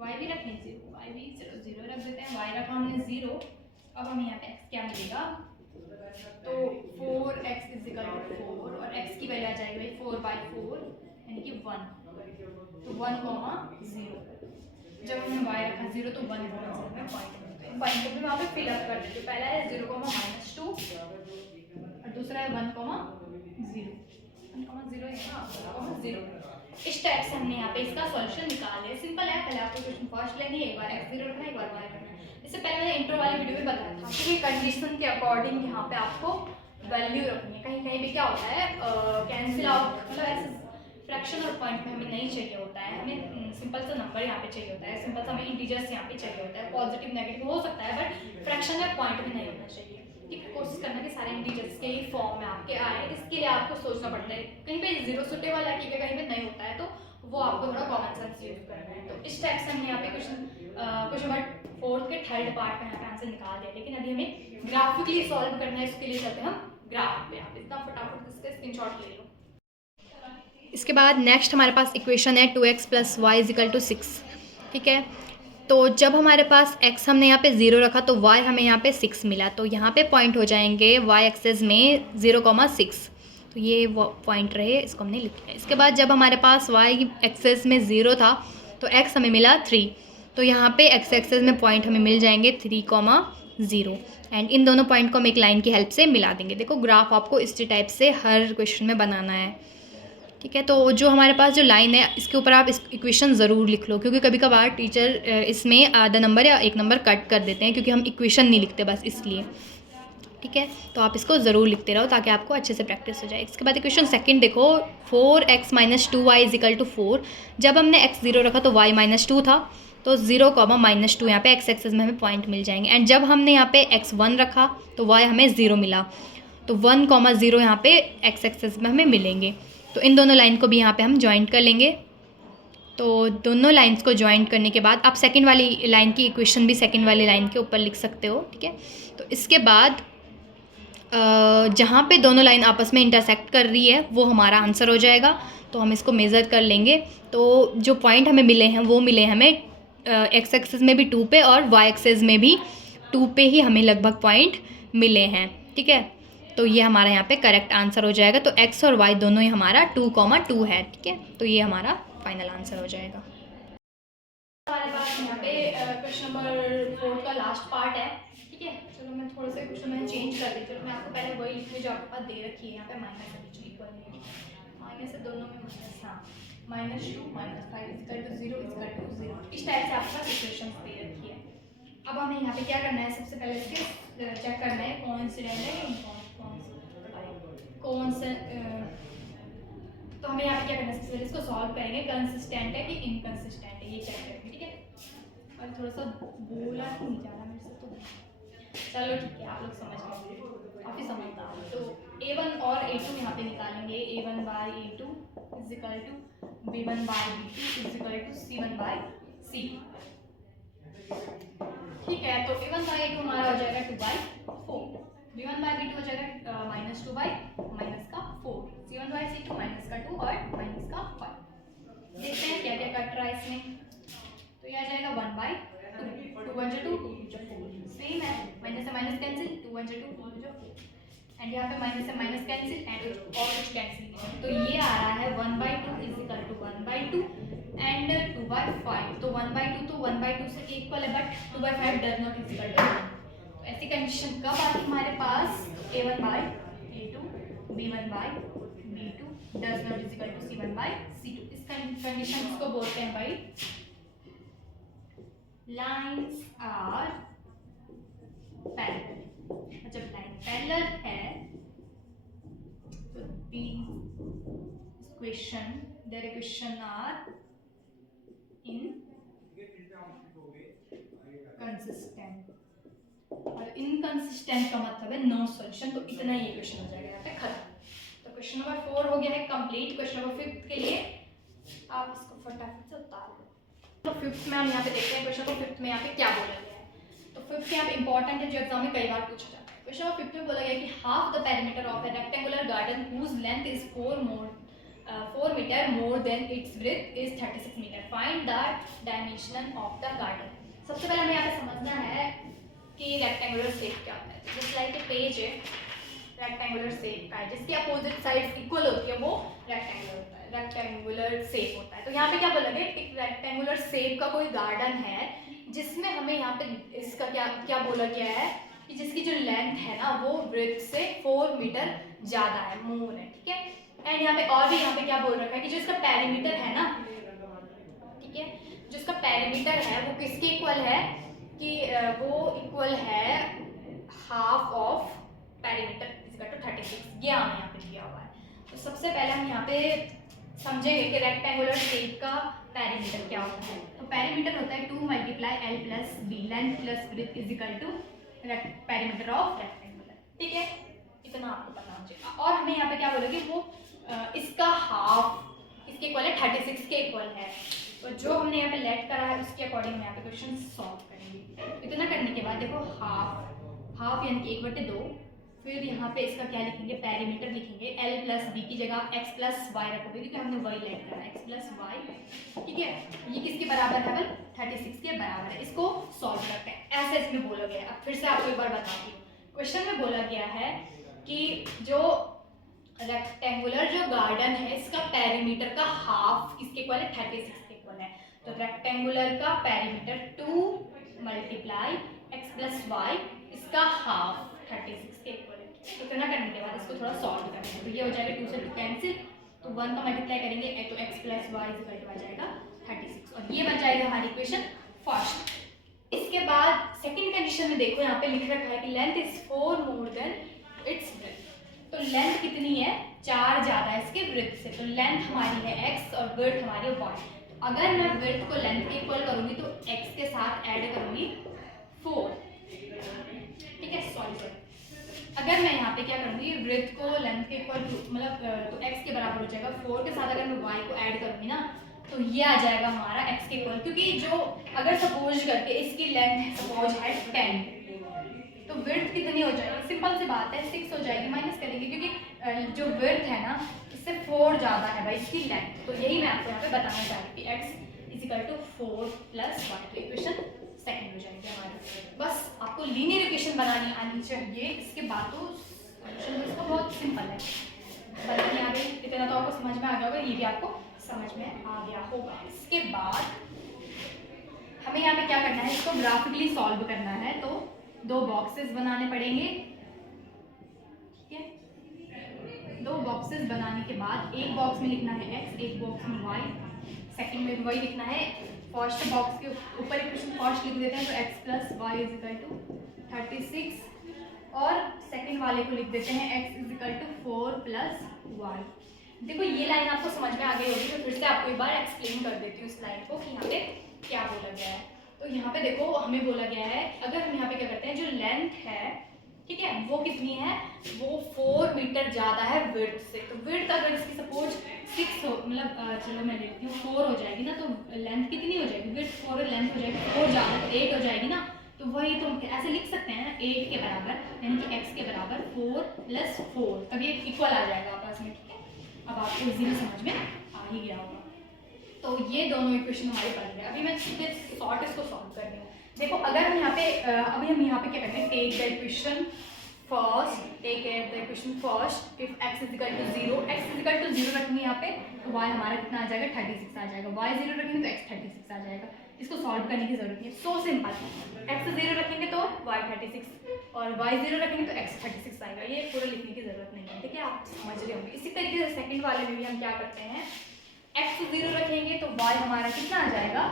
y भी रखें 0, y भी 0 रख देते हैं, y रखा हमने 0, अब हमें यहाँ पे x क्या मिलेगा, तो 4x = 4 और x की वैल्यू आ जाएगी भाई 4/4 यानी कि 1, तो 1, 0। जब हमने y रखा 0 तो 1, 0 में पॉइंट को भी वहाँ पे फिल अप कर देते। पहला है 0, -2 और दूसरा है 1, 0, 1, 0 है ना, 0। इस टाइप से हमने यहाँ पे इसका सॉल्यूशन निकाल लिया। सिंपल है, पहले आपको क्वेश्चन फर्स्ट लेंगे, एक बार x0 रखना, एक बार y रखना। इससे पहले मैंने इंट्रो वाली वीडियो में बताया था कि कंडीशन के अकॉर्डिंग यहाँ पे आपको वैल्यू रखनी है। कहीं कहीं पे क्या होता है कैंसिल आउट, मतलब ऐसे फ्रैक्शन और पॉइंट में हमें नहीं चाहिए होता है, हमें सिंपल सा नंबर यहाँ पे चाहिए होता है, सिंपल सा हमें इंटीजर्स यहाँ पे चाहिए होता है। पॉजिटिव नेगेटिव हो सकता है बट फ्रैक्शन या पॉइंट में नहीं होना चाहिए। ठीक है, कोशिश करना कि सारे इंटीजर्स के ही फॉर्म में आपके आए, इसके लिए आपको सोचना पड़ता है। कहीं पे 0 सुटेबल है, ठीक है, कहीं पे नहीं होता है तो वो आपको थोड़ा कॉमन सेंस यूज करना है। तो इस टाइप से हमने यहाँ पे क्वेश्चन नंबर 4 के थर्ड पार्ट में यहाँ पे आंसर निकाल दिया। लेकिन अभी हमें ग्राफिकली सॉल्व करना है, इसके लिए चलते हैं हम ग्राफ पे। आप इतना फटाफट इसका स्क्रीनशॉट ले लो। इसके बाद नेक्स्ट हमारे पास इक्वेशन है 2x + y = 6। ठीक है, तो जब हमारे पास x हमने यहाँ पे 0 रखा तो y हमें यहाँ पे 6 मिला, तो यहाँ पे पॉइंट हो जाएंगे y एक्सेस में 0,6, तो ये वो पॉइंट रहे, इसको हमने लिख लिया। इसके बाद जब हमारे पास y एक्सेस में 0 था तो x हमें मिला 3, तो यहाँ पे x एक्सेस में पॉइंट हमें मिल जाएंगे 3,0 एंड इन दोनों पॉइंट को हम एक लाइन की हेल्प से मिला देंगे। देखो ग्राफ आपको इस टाइप से हर क्वेश्चन में बनाना है। ठीक है, तो जो हमारे पास जो लाइन है इसके ऊपर आप इस इक्वेशन ज़रूर लिख लो, क्योंकि कभी कभार टीचर इसमें आधा नंबर या एक नंबर कट कर देते हैं क्योंकि हम इक्वेशन नहीं लिखते बस इसलिए। ठीक है, तो आप इसको ज़रूर लिखते रहो ताकि आपको अच्छे से प्रैक्टिस हो जाए। इसके बाद इक्वेशन सेकंड देखो, 4x - 2y = 4। जब हमने x0 रखा तो y -2 था, तो 0, -2 यहाँ पे x एक्सेस में हमें पॉइंट मिल जाएंगे। एंड जब हमने यहाँ पे x1 रखा तो y हमें 0 मिला, तो 1, 0 यहाँ पे x एक्सेस में हमें मिलेंगे। तो इन दोनों लाइन को भी यहाँ पे हम ज्वाइंट कर लेंगे। तो दोनों लाइंस को ज्वाइंट करने के बाद आप सेकंड वाली लाइन की इक्वेशन भी सेकंड वाली लाइन के ऊपर लिख सकते हो। ठीक है, तो इसके बाद जहाँ पे दोनों लाइन आपस में इंटरसेक्ट कर रही है वो हमारा आंसर हो जाएगा। तो हम इसको मेज़र कर लेंगे, तो जो पॉइंट हमें मिले हैं वो मिले हमें एक्स एक्सेस में भी 2 पे और वाई एक्सेस में भी 2 पे ही हमें लगभग पॉइंट मिले हैं। ठीक है, तो ये हमारा यहाँ पे करेक्ट आंसर हो जाएगा। तो x और y दोनों ही हमारा 2,2 है। ठीक है, तो ये हमारा फाइनल आंसर हो जाएगा। हमारे पास यहाँ पे क्वेश्चन नंबर 4 का लास्ट पार्ट है। ठीक है, चलो मैं थोड़ा सा क्वेश्चन मैंने चेंज कर दी। चलो मैं आपको पहले वही लिखूँ जो आपके पास दे रखी है। यहाँ पे माइनस है, बीच इक्वल है, माइनस है दोनों में माइनस। हाँ, -2 - 5 = 0 = 0। इस टाइप से आपके पास इक्वेशन दे रखी है। अब हमें यहाँ पे क्या करना है, सबसे पहले इसके चेक करना है कोइंसिडेंट है कि कौन से, तो हमें यहाँ पे क्या करना है, सबसे पहले इसको सॉल्व करेंगे, कंसिस्टेंट है कि इनकंसिस्टेंट है ये चेक करेंगे। ठीक है, और थोड़ा सा बोला ही नहीं जा रहा मेरे से, तो चलो ठीक है, आप लोग समझ गए, काफ़ी समझदार। तो a1 और a2 यहाँ पे निकालेंगे। a1/a2 = b1/b2 = c1/c। ठीक है, तो a1/a2 हमारा हो जाएगा 2/4, b1/b2 हो जाएगा -2/-4, c1/c2 -2 और -5। देखते हैं क्या क्या कट रहा है इसमें। तो ये आ जाएगा 1/2, 2 1 2 2 4, सेम है, माइनस से माइनस कैंसिल, 2 1 2 2 4, एंड यहाँ पे माइनस से माइनस कैंसिल एंड और कुछ कैंसिल नहीं। तो ये आ रहा है 1/2 = 1/2 एंड 2/5। तो 1/2 तो 1/2 से इक्वल है, but 2/5 does not equal to 1। तो ऐसी कंडीशन कब आती है हमारे पास, a1/a2 b1/b2 does not equal to c1/c2। इस कंडीशन को बोलते हैं भाई लाइन्स आर पैरेलल। जब लाइन पैरेलल है तो their equation are inconsistent, और इनकंसिस्टेंट का मतलब है नो सॉल्यूशन। तो इतना ही क्वेश्चन हो जाएगा यहाँ पे खत्म। तो क्वेश्चन नंबर 4 हो गया है कंप्लीट। क्वेश्चन नंबर 5 के लिए आप इसको फटाफट से उतार लो। तो फिफ्थ में हम यहाँ पे देखते हैं क्वेश्चन को, फिफ्थ में यहाँ पे क्या बोला गया है। तो फिफ्थ यहाँ पे इंपॉर्टेंट है, जो एग्जाम में कई बार पूछा जाता है। क्वेश्चन फिफ्थ में बोला गया कि half the perimeter of a rectangular garden whose length is 4 metre more than its breadth is 36 metre, find the dimension of the garden. सबसे पहले हमें यहाँ पे समझना है कि रेक्टेंगुलर शेप क्या होता है। जस्ट लाइक ए पेज है रेक्टेंगुलर शेप का है, जिसकी अपोजिट साइड्स इक्वल होती है, वो रेक्टेंगुलर होता है, रेक्टेंगुलर शेप होता है। तो यहाँ पे क्या बोला गया, एक रेक्टेंगुलर शेप का कोई गार्डन है जिसमें हमें यहाँ पे इसका क्या क्या बोला गया है कि जिसकी जो लेंथ है ना वो ब्रेथ से 4 मीटर ज़्यादा है, मोर है, ठीक है। एंड यहाँ पे और भी यहाँ पे क्या बोल रखा है कि जो इसका पेरीमीटर है ना, ठीक है, जो इसका पेरीमीटर है वो किसके इक्वल है कि वो इक्वल है half of perimeter equal to 36, ये हमें यहाँ पे दिया हुआ है। तो सबसे पहले हम यहाँ पे समझेंगे कि रेक्टेंगुलर शेप का पेरीमीटर क्या होता है। तो पेरीमीटर होता है 2 × L + B, length plus breadth is equal to perimeter of rectangular, ठीक है। इतना आपको पता होना चाहिए। और हमें यहाँ पे क्या बोला कि वो इसका हाफ इसके इक्वल है 36 के इक्वल है। तो जो हमने यहाँ पे लेट करा है उसके अकॉर्डिंग हम यहाँ पे क्वेश्चन सॉल्व करेंगे। इतना करने के बाद देखो हाफ यानी कि 1/2, फिर यहाँ पे इसका क्या लिखेंगे, पेरीमीटर लिखेंगे। L + B की जगह x + y रखोगे क्योंकि हमने y लेट करा है, x + y, ठीक है। ये किसके बराबर है, 36 के बराबर है। इसको सॉल्व करते हैं, ऐसे इसमें बोला गया है। अब फिर से आपको एक बार बताती हूँ, क्वेश्चन में बोला गया है कि जो रेक्टेंगुलर जो गार्डन है इसका पेरीमीटर का हाफ किसके इक्वल है, 36 के इक्वल है। तो रेक्टेंगुलर का पेरीमीटर 2 × x + y, इसका हाफ 36 के इक्वल है। इतना करने के बाद इसको थोड़ा सॉल्व करना है। तो ये हो जाएगा 2 से 2 कैंसिल, तो 1 का मल्टीप्लाई करेंगे तो x + y आ जाएगा 36, और ये बन जाएगा हमारी इक्वेशन फर्स्ट। इसके बाद सेकंड कंडीशन में देखो यहाँ पे लिख रखा है कि length is 4 more than its breath. तो लेंथ कितनी है, 4 ज़्यादा है इसके ब्रेथ से। तो लेंथ हमारी है x और ब्रेथ हमारी है y। अगर मैं ब्रेथ को लेंथ के इक्वल करूँगी तो x के साथ ऐड करूँगी 4, ठीक है, सॉरी। अगर मैं यहाँ पे क्या करूँगी, ब्रेथ को लेंथ के इक्वल मतलब तो x के बराबर हो जाएगा। 4 के साथ अगर मैं y को ऐड करूँगी ना तो ये आ जाएगा हमारा x के इक्वल, क्योंकि जो अगर सपोज करके इसकी लेंथ सपोज है 10, तो विड्थ कितनी हो जाएगी, सिंपल सी बात है 6 हो जाएगी, माइनस करेंगे क्योंकि जो विड्थ है ना इससे 4 ज़्यादा है भाई इसकी लेंथ। तो यही मैं आपको यहाँ पे बताना चाह रही थी, x = 4 + 1। तो इक्वेशन सेकंड हो जाएगी हमारी। बस आपको लीनियर इक्वेशन बनानी आनी चाहिए, इसके बाद तो सोल्यूशन इसका बहुत सिंपल है, बनानी आ गई, इतना तो आपको समझ में आ गया होगा, ये भी आपको समझ में आ गया होगा। इसके बाद हमें यहाँ पे क्या करना है, इसको ग्राफिकली सॉल्व करना है। तो 2 बॉक्सेस बनाने पड़ेंगे, ठीक है। 2 बॉक्सेस बनाने के बाद एक बॉक्स में लिखना है x, एक बॉक्स में y, सेकंड में वही लिखना है। फर्स्ट बॉक्स के ऊपर इक्वेशन फर्स्ट लिख देते हैं, तो x + y = 36, और सेकंड वाले को लिख देते हैं x = 4 + y। देखो ये लाइन आपको समझ में आ गई होगी, तो फिर से आपको एक बार एक्सप्लेन कर देती हूँ इस लाइन को कि यहाँ पे क्या बोला गया है। तो यहाँ पे देखो हमें बोला गया है, अगर हम यहाँ पे क्या करते हैं, जो लेंथ है, ठीक है, वो कितनी है, वो 4 मीटर ज़्यादा है विड्थ से। तो विड्थ अगर इसकी सपोज 6 हो, मतलब चलो मैं लिखती हूँ 4 हो जाएगी ना, तो लेंथ कितनी हो जाएगी, विड्थ 4 और लेंथ हो जाएगी 4 ज़्यादा, तो 8 हो जाएगी ना। तो वही तो ऐसे लिख सकते हैं 8 के बराबर, यानी कि x के बराबर 4 + 4, तब ये इक्वल आ जाएगा आपस में, ठीक है। अब आपको इजीली समझ में आ ही गया होगा। तो ये दोनों इक्वेशन हमारे बन गए। अभी मैं सीधे शॉर्ट इसको सॉल्व कर रही हूँ। देखो अगर हम यहाँ पे अभी हम यहाँ पे क्या करते हैं, take the equation first if x = 0, x = 0 रखेंगे यहाँ पे तो y हमारा कितना आ जाएगा, 36 आ जाएगा। y 0 रखेंगे तो x 36 आ जाएगा। इसको सॉल्व करने की जरूरत नहीं है, सो सिंपल। x 0 रखेंगे तो y 36, और y 0 रखेंगे तो x 36 आएगा। ये पूरा लिखने की जरूरत नहीं है, ठीक है, आप समझ रहे होंगे। इसी तरीके से सेकंड वाले में भी हम क्या करते हैं, x 0 रखेंगे तो y हमारा कितना आ जाएगा,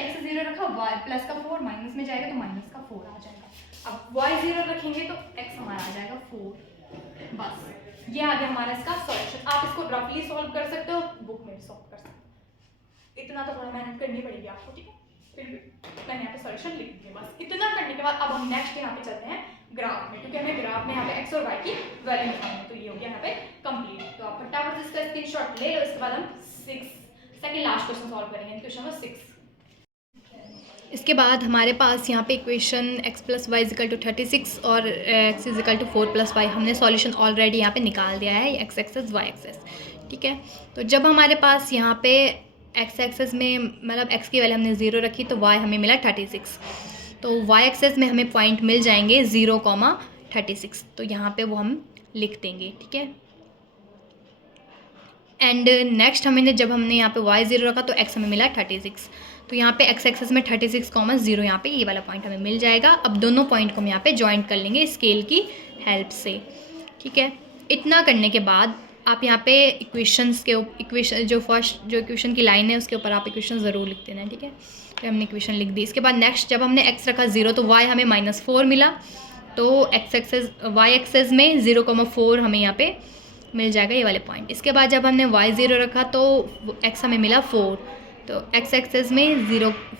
x 0 रखा, y प्लस का 4 माइनस में जाएगा तो माइनस का 4 आ जाएगा। अब y 0 रखेंगे तो x हमारा आ जाएगा 4। बस ये आ गया हमारा इसका सॉल्यूशन। आप इसको रफली सॉल्व कर सकते हो, बुक में भी सॉल्व कर सकते हो, इतना तो थोड़ा मेहनत करनी पड़ेगी आपको, ठीक है। फिर भी मैंने यहाँ पे सॉल्यूशन लिख दिया। बस इतना करने के बाद अब हम नेक्स्ट यहाँ पे चलते हैं ग्राफ में, क्योंकि हमें ग्राफ में यहाँ पे x और y की वैल्यू निकालनी है। तो ये हो गया यहाँ पे कंप्लीट। तो आप फटाफट से इसका स्क्रीनशॉट ले लो। इसके बाद हम सेकंड लास्ट क्वेश्चन सॉल्व करेंगे, क्वेश्चन नंबर 6। इसके बाद हमारे पास यहाँ पे equation x plus y is equal to 36 और x equal to 4 plus y हमने सॉल्यूशन ऑलरेडी यहाँ पे निकाल दिया है, x एक्सेस y एक्सेस, ठीक है। तो जब हमारे पास यहाँ पे x एक्सेस में मतलब x की वैल्यू हमने 0 रखी तो y हमें मिला 36, तो y एक्सेस में हमें पॉइंट मिल जाएंगे 0,36, तो यहाँ पे वो हम लिख देंगे, ठीक है। एंड नेक्स्ट हमने जब हमने यहाँ पे y 0 रखा तो x हमें मिला 36, तो यहाँ पे x एक्सेस में 36,0 यहाँ पे ये वाला पॉइंट हमें मिल जाएगा। अब दोनों पॉइंट को हम यहाँ पे जॉइंट कर लेंगे स्केल की हेल्प से, ठीक है। इतना करने के बाद आप यहाँ पे इक्वेशंस के इक्वेशन जो फर्स्ट जो इक्वेशन की लाइन है उसके ऊपर आप इक्वेशन ज़रूर लिख देना, ठीक है। तो हमने इक्वेशन लिख दी। इसके बाद नेक्स्ट जब हमने x रखा 0 तो y हमें -4 मिला, तो x एक्सेस y एक्सेस में 0,4 हमें यहाँ पे मिल जाएगा ये वाले पॉइंट। इसके बाद जब हमने y 0 रखा तो x हमें मिला 4, तो x एक्सेस में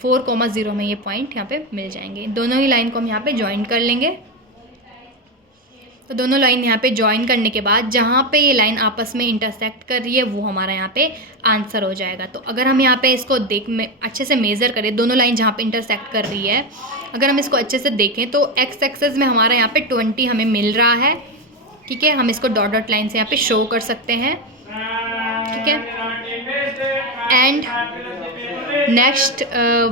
4,0 हमें ये पॉइंट यहाँ पे मिल जाएंगे। दोनों ही लाइन को हम यहाँ पे ज्वाइन कर लेंगे। तो दोनों लाइन यहाँ पे ज्वाइन करने के बाद जहाँ पे ये लाइन आपस में इंटरसेक्ट कर रही है वो हमारा यहाँ पे आंसर हो जाएगा। तो अगर हम यहाँ पे इसको अच्छे से मेज़र करें, दोनों लाइन जहाँ पे इंटरसेक्ट कर रही है अगर हम इसको अच्छे से देखें तो x एक्सेस में हमारा यहाँ पे 20 हमें मिल रहा है, ठीक है। हम इसको डॉट डॉट लाइन से यहाँ पे शो कर सकते हैं, ठीक है। एंड नेक्स्ट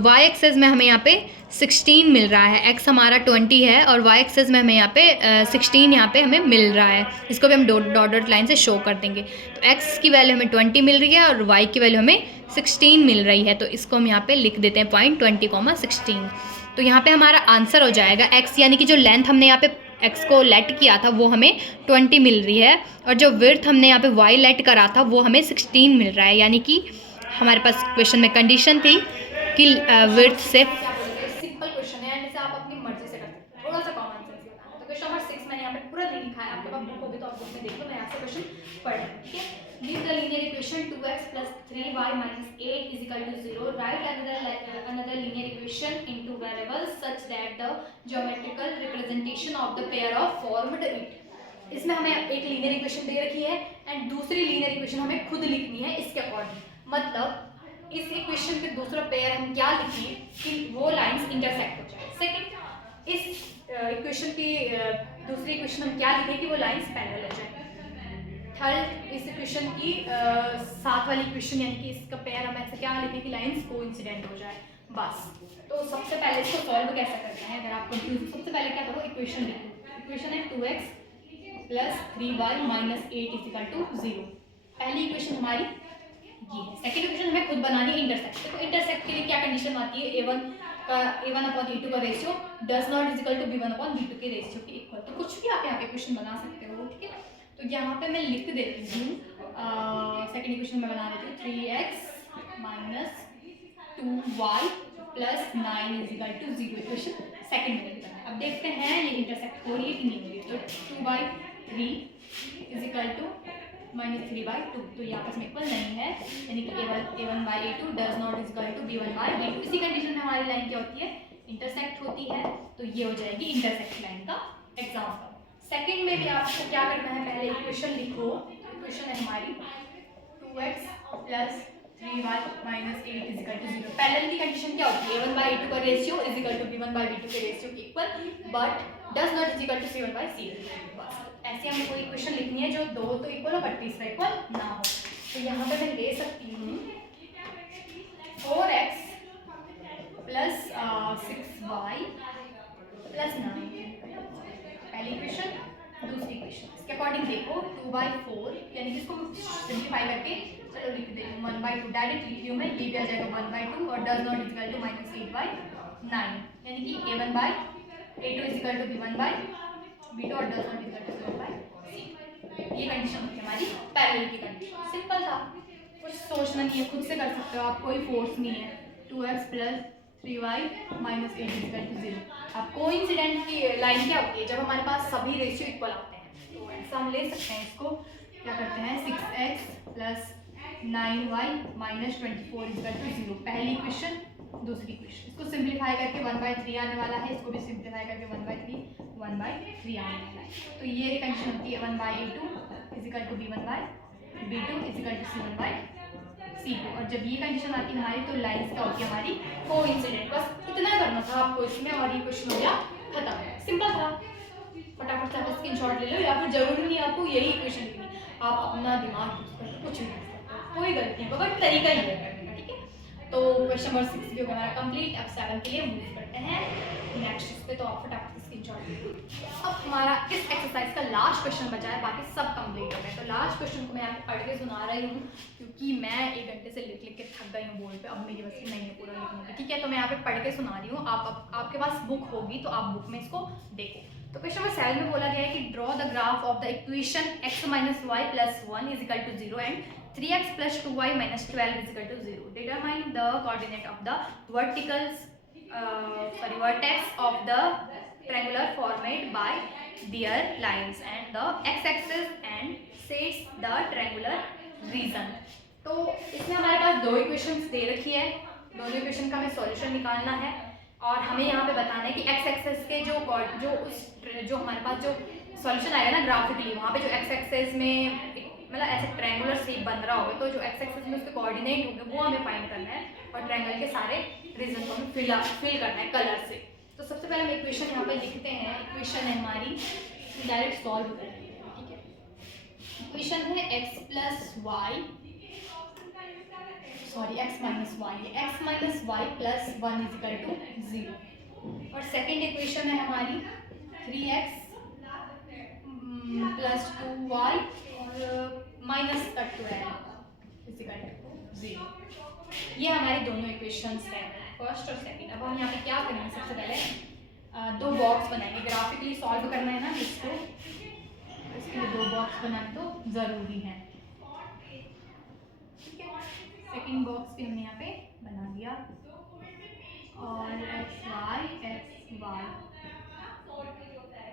y एक्सेस में हमें यहाँ पे 16 मिल रहा है, x हमारा 20 है और y एक्सेस में हमें यहाँ पे 16 यहाँ पे हमें मिल रहा है। इसको भी हम डॉट डॉट लाइन से शो कर देंगे। तो x की वैल्यू हमें 20 मिल रही है और y की वैल्यू हमें 16 मिल रही है, तो इसको हम यहाँ पे लिख देते हैं पॉइंट 20,16। तो यहाँ पे हमारा आंसर हो जाएगा x, यानी कि जो लेंथ हमने यहाँ पे x को लेट किया था वो हमें 20 मिल रही है और जो विड्थ हमने यहाँ पे y लेट करा था वो हमें 16 मिल रहा है। यानी कि हमारे पास क्वेश्चन में कंडीशन थी कि विड्थ से सिंपल क्वेश्चन है एंड इसे आप अपनी मर्जी से कर सकते हैं, थोड़ा सा कॉमन सेंस लगाना। तो क्वेश्चन नंबर 6 मैंने यहाँ पे पूरा नहीं लिखा है, आपके पास बुक होगी तो आप बुक में देख लो, मैं यहाँ से क्वेश्चन पढ़ रही हूँ, ठीक है। Give the linear equation 2x plus 3y minus 8 is equal to 0. Write another linear equation into variables such that the geometrical representation of the pair of formed it. इसमें हमें एक लीनियर इक्वेशन दे रखी है एंड दूसरी linear equation हमें खुद लिखनी है इसके अकॉर्डिंग। मतलब इस इक्वेशन के दूसरा पेयर हम क्या लिखें कि वो लाइंस इंटरसेक्ट हो जाए। सेकंड, इस इक्वेशन की दूसरी इक्वेशन हम क्या लिखें कि वो लाइंस पैरेलल हो जाए। थर्ड, इस इक्वेशन की साथ वाली इक्वेशन यानी कि इसका पेयर हम ऐसे क्या लिखें कि लाइंस कोइंसिडेंट हो जाए, बस। तो सबसे पहले इसको सॉल्व कैसे करते हैं, अगर आप कंफ्यूज, सबसे पहले क्या करो, इक्वेशन लिखो। इक्वेशन है 2x plus 3y minus 8 is equal to 0। पहली इक्वेशन हमारी ये है। सेकंड इक्वेशन हमें खुद बनानी है इंटरसेक्ट। तो इंटरसेक्ट के लिए क्या कंडीशन आती है, a1 का ratio does not is equal to b1/b2 के रेशियो के इक्वल। तो कुछ भी आप यहाँ पे इक्वेशन बना सकते हो, ठीक है। तो यहाँ पे मैं लिख देती हूँ, सेकंड इक्वेशन में बना देती हूँ 3x minus 2y plus 9 is equal to 0। Equation second में लिखना है। अब देखते हैं ये इंटरसेक्ट हो रही है कि नहीं हो रही है। तो 2/3 is equal to -3/2, तो ये आपस में इक्वल नहीं है, यानी कि a1/a2 does not is equal to b1/b2। इसी कंडीशन में हमारी लाइन क्या होती है, इंटरसेक्ट होती है। तो ये हो जाएगी इंटरसेक्ट लाइन का एग्जांपल। सेकंड में भी आपको क्या करना है, पहले इक्वेशन लिखो। इक्वेशन है हमारी 2x plus 3y minus 8 is equal to 0। Parallel की कंडीशन क्या होती है, a1/a2 का ratio is equal to b1/b2 के रेशियो के equal, but does not is equal to c1/c। बस ऐसे हमें कोई इक्वेशन लिखनी है जो दो तो इक्वल हो बट तीसरा इक्वल ना हो। तो यहाँ पे मैं ले सकती हूँ 4x plus 6y plus 9, पहली इक्वेशन। दूसरी इक्वेशन इसके अकॉर्डिंग देखो 2/4, यानी कि इसको सिंप्लीफाई करके चलो लिख देती हूँ 1/2, डायरेक्ट लिख रही हूँ मैं, ये भी आ जाएगा 1/2 और does not is equal to -8/9, यानी कि a1/a2 is equal to b1/b2 और does not is equal to c1/c। ये कंडीशन होती है हमारी पैरेलल की कंडीशन। सिंपल था, कुछ सोचना नहीं है, खुद से कर सकते हो आप, कोई फोर्स नहीं है। 2x plus 3y minus 8 is equal to 0। अब कोइंसिडेंट की लाइन क्या होती है, जब हमारे पास सभी रेशियो इक्वल आते हैं। तो ऐसा हम ले सकते हैं, इसको क्या करते हैं 6x plus 9y minus 24 is equal to 0। पहली इक्वेशन, दूसरी इक्वेशन, इसको सिंप्लीफाई करके 1/3 आने वाला है, इसको भी सिंप्लीफाई करके 1/3 आने वाला है। तो ये कंडीशन होती है 1/a2 is equal to b1/b2 is equal to c1/c। C2। और जब ये कंडीशन आती है हमारी तो लाइन्स क्या होती है हमारी कोइंसिडेंट। बस इतना करना था आपको इसमें और ये क्वेश्चन हो गया खत्म, सिंपल था। फटाफट से आप स्क्रीनशॉट ले लो, या फिर जरूरी नहीं आपको यही इक्वेशन लिखनी, आप अपना दिमाग यूज करके कुछ भी कर सकते हो, कोई गलती नहीं, बट तरीका ही है करने का, ठीक है। तो क्वेश्चन नंबर 6 भी हो गया हमारा कंप्लीट। अब 7 के लिए मूव करते हैं नेक्स्ट इस पे, तो आप फटाफट से स्क्रीनशॉट ले लो। अब हमारा इस एक्सरसाइज का लास्ट क्वेश्चन बचा है, बाकी सब कंप्लीट हो गए। तो लास्ट क्वेश्चन को मैं आपको पढ़ के सुना रही हूँ क्योंकि मैं 1 घंटे से लिख के थक गई हूँ बोर्ड पे, अब मेरी बस नहीं है पूरा लिखने की, ठीक है। तो मैं यहाँ पे पढ़ के सुना रही हूँ, आपके पास बुक होगी तो आप बुक में इसको देखो। तो क्वेश्चन नंबर 7 में बोला गया है कि draw the graph of the equation x minus y plus 1 is equal to 0 and 3x plus 2y minus 12 is equal to 0। Determine the coordinate of the vertex of the triangular formed by their lines and the x-axis and sets the triangular region। तो इसमें हमारे पास दो equations दे रखी है, दोनों equation का हमें solution निकालना है और हमें यहाँ पे बताना है कि एक्स एक्सेस के जो हमारे पास जो सॉल्यूशन आएगा ना ग्राफिकली, वहाँ पे जो एक्स एक्सेस में मतलब ऐसे ट्रायंगुलर शेप बन रहा होगा, तो जो एक्स एक्सेस में उसके कोऑर्डिनेट होंगे वो हमें फाइंड करना है और ट्रायंगल के सारे रीजन को हमें फिल करना है कलर से। तो सबसे पहले हम इक्वेशन यहाँ पे लिखते हैं। इक्वेशन है हमारी, डायरेक्ट सॉल्व करेंगे, ठीक है। इक्वेशन है x plus y, sorry x minus y, x minus y plus 1 is equal to 0। और सेकेंड इक्वेशन है हमारी 3x प्लस 2y और माइनस 12 इज इक्वल टू 0। ये हमारी दोनों इक्वेशंस हैं, फर्स्ट और सेकंड। अब हम यहाँ पे क्या करेंगे, सबसे पहले दो बॉक्स बनाएंगे, ग्राफिकली सॉल्व करना है ना इसको, इसके लिए दो बॉक्स बनाना तो ज़रूरी है, ठीक है। सेकंड बॉक्स भी हमने यहाँ पे बना दिया और एक्स वाई,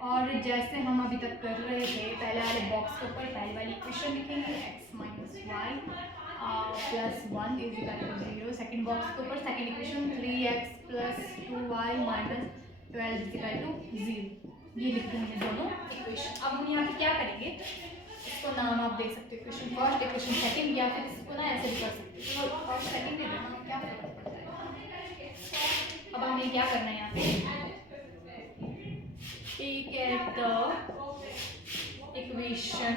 और जैसे हम अभी तक कर रहे थे पहले वाले बॉक्स के ऊपर पहले वाली इक्वेशन लिखेंगे x minus y plus 1 is equal to 0। Second box के ऊपर second equation 3x plus 2y minus 12 is equal to 0। ये लिख देंगे दोनों इक्वेशन। अब हम यहाँ पे क्या करेंगे, इसको नाम आप देख सकते हो इक्वेशन फर्स्ट, इक्वेशन सेकेंड, या फिर इसको ना ऐसे भी कर सकते हो, फर्स्ट सेकेंड दे देना, क्या फर्क पड़ता है। अब हमें क्या करना है यहाँ पे, take at the equation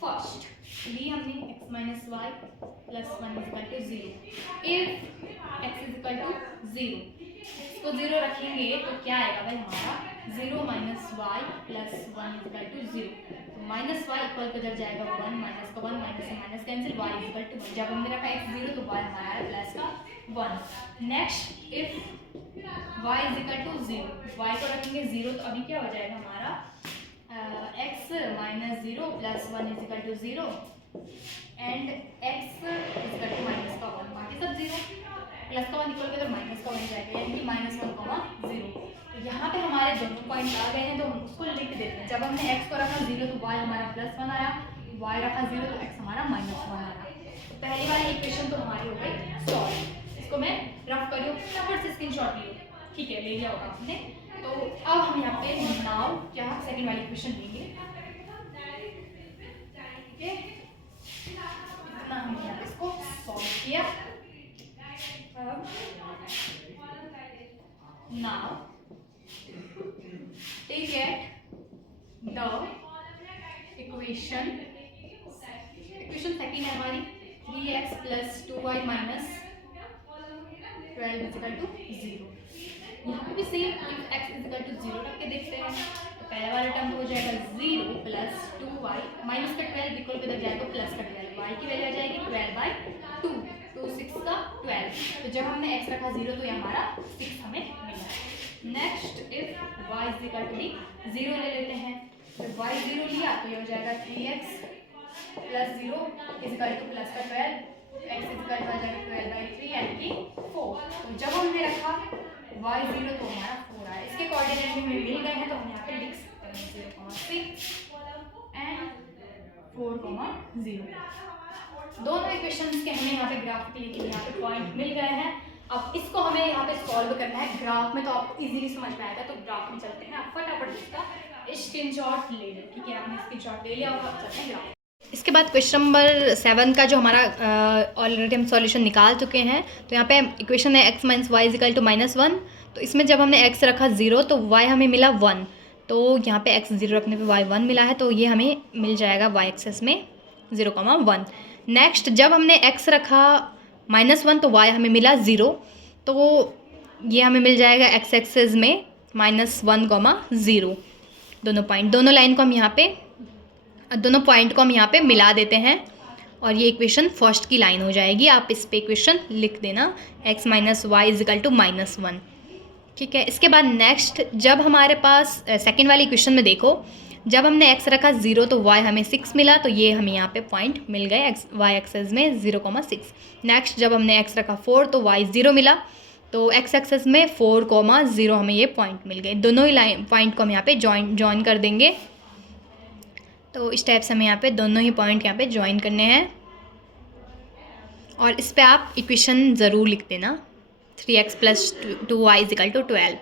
first, ली हमने x minus y plus 1 is equal to 0। if x is equal to 0, इसको 0 रखेंगे तो क्या आएगा भाई हमारा 0 minus y plus 1 is equal to 0। तो माइनस वाई इक्वल पे जब जाएगा 1, माइनस का 1, माइनस से minus cancel, y is equal to, जब हमने रखा x 0 तो y हमारा है प्लस का 1। Next if y is equal to 0, y को रखेंगे 0 तो अभी क्या हो जाएगा हमारा x minus 0 plus 1 is equal to 0 and x is equal to minus का 1, बाकी सब 0, प्लस का 1 इक्वल के तो माइनस का 1 जाएगा, यानी कि माइनस 1, 0। तो यहाँ पे हमारे दोनों पॉइंट आ गए हैं तो हम उसको लिख देते हैं। जब हमने x को रखा 0 तो y हमारा प्लस 1 आया, y रखा 0 तो x हमारा माइनस 1 आया। तो पहली वाली इक्वेशन तो हमारी हो गई सॉल्व। इसको मैं रफ कर लूँ, फटाफट से स्क्रीनशॉट लियो, ठीक है, ले लिया होगा आपने। तो अब हम यहाँ पे नाउ क्या सेकंड वाली इक्वेशन लेंगे, ठीक है। इतना हमने यहाँ पे इसको सॉल्व किया। अब now take at the equation second है हमारी 3x plus 2y minus 12 is equal to 0। यहाँ पे भी same if x is equal to 0 रख के देखते हैं। तो पहला वाला टर्म हो जाएगा 0 प्लस 2y माइनस का 12 इक्वल पे जाएगा प्लस का 12, y की वैल्यू आ जाएगी 12/2, 2 6 का 12। तो जब हमने x रखा 0 तो ये हमारा 6 हमें मिला। Next if y is equal to 0 ले लेते हैं, तो y 0 लिया तो ये हो जाएगा 3x plus 0 is equal two plus का 12, x इज इक्वल टू आ जाएगा 12/3 यानी कि 4। तो जब हमने रखा y 0 तो हमारा 4 आया। इसके कोऑर्डिनेट हमें मिल गए हैं तो हम यहाँ पे लिख सकते हैं 0,6 एंड 4,0। दोनों इक्वेशंस के हमें यहाँ पे ग्राफिकली के यहाँ पे पॉइंट मिल गए हैं। अब इसको हमें यहाँ पे सॉल्व करना है। ग्राफ में तो आपको इजीली समझ में आएगा, तो ग्राफ में चलते हैं। आप फटाफट इसका स्क्रीनशॉट ले लो, ठीक है। आपने स्क्रीनशॉट ले लिया और अब चलते हैं ग्राफ। इसके बाद क्वेश्चन नंबर 7 का जो हमारा ऑलरेडी हम सॉल्यूशन निकाल चुके हैं। तो यहाँ पे इक्वेशन है x minus y is equal to -1। तो इसमें जब हमने x रखा 0 तो y हमें मिला 1। तो यहाँ पे x 0 रखने पे y 1 मिला है, तो ये हमें मिल जाएगा y एक्सेस में 0,1। नेक्स्ट जब हमने x रखा -1 तो y हमें मिला 0, तो ये हमें मिल जाएगा x एक्सेस में -1,0। दोनों पॉइंट को हम यहाँ पे मिला देते हैं और ये इक्वेशन फर्स्ट की लाइन हो जाएगी। आप इस पे इक्वेशन लिख देना x minus y is equal to -1। ठीक है, इसके बाद नेक्स्ट जब हमारे पास सेकेंड वाली इक्वेशन में देखो, जब हमने x रखा 0 तो y हमें 6 मिला, तो ये हमें यहाँ पे पॉइंट मिल गए y एक्सेस में 0,6। नेक्स्ट जब हमने x रखा 4 तो y 0 मिला, तो x एक्सेस में 4,0 हमें ये पॉइंट मिल गए। दोनों ही लाइन पॉइंट को हम यहाँ पे ज्वाइन कर देंगे। तो इस टाइप से हमें यहाँ पे दोनों ही पॉइंट यहाँ पे ज्वाइन करने हैं और इस पे आप इक्वेशन ज़रूर लिख देना 3x + 2y इजिकल टू 12।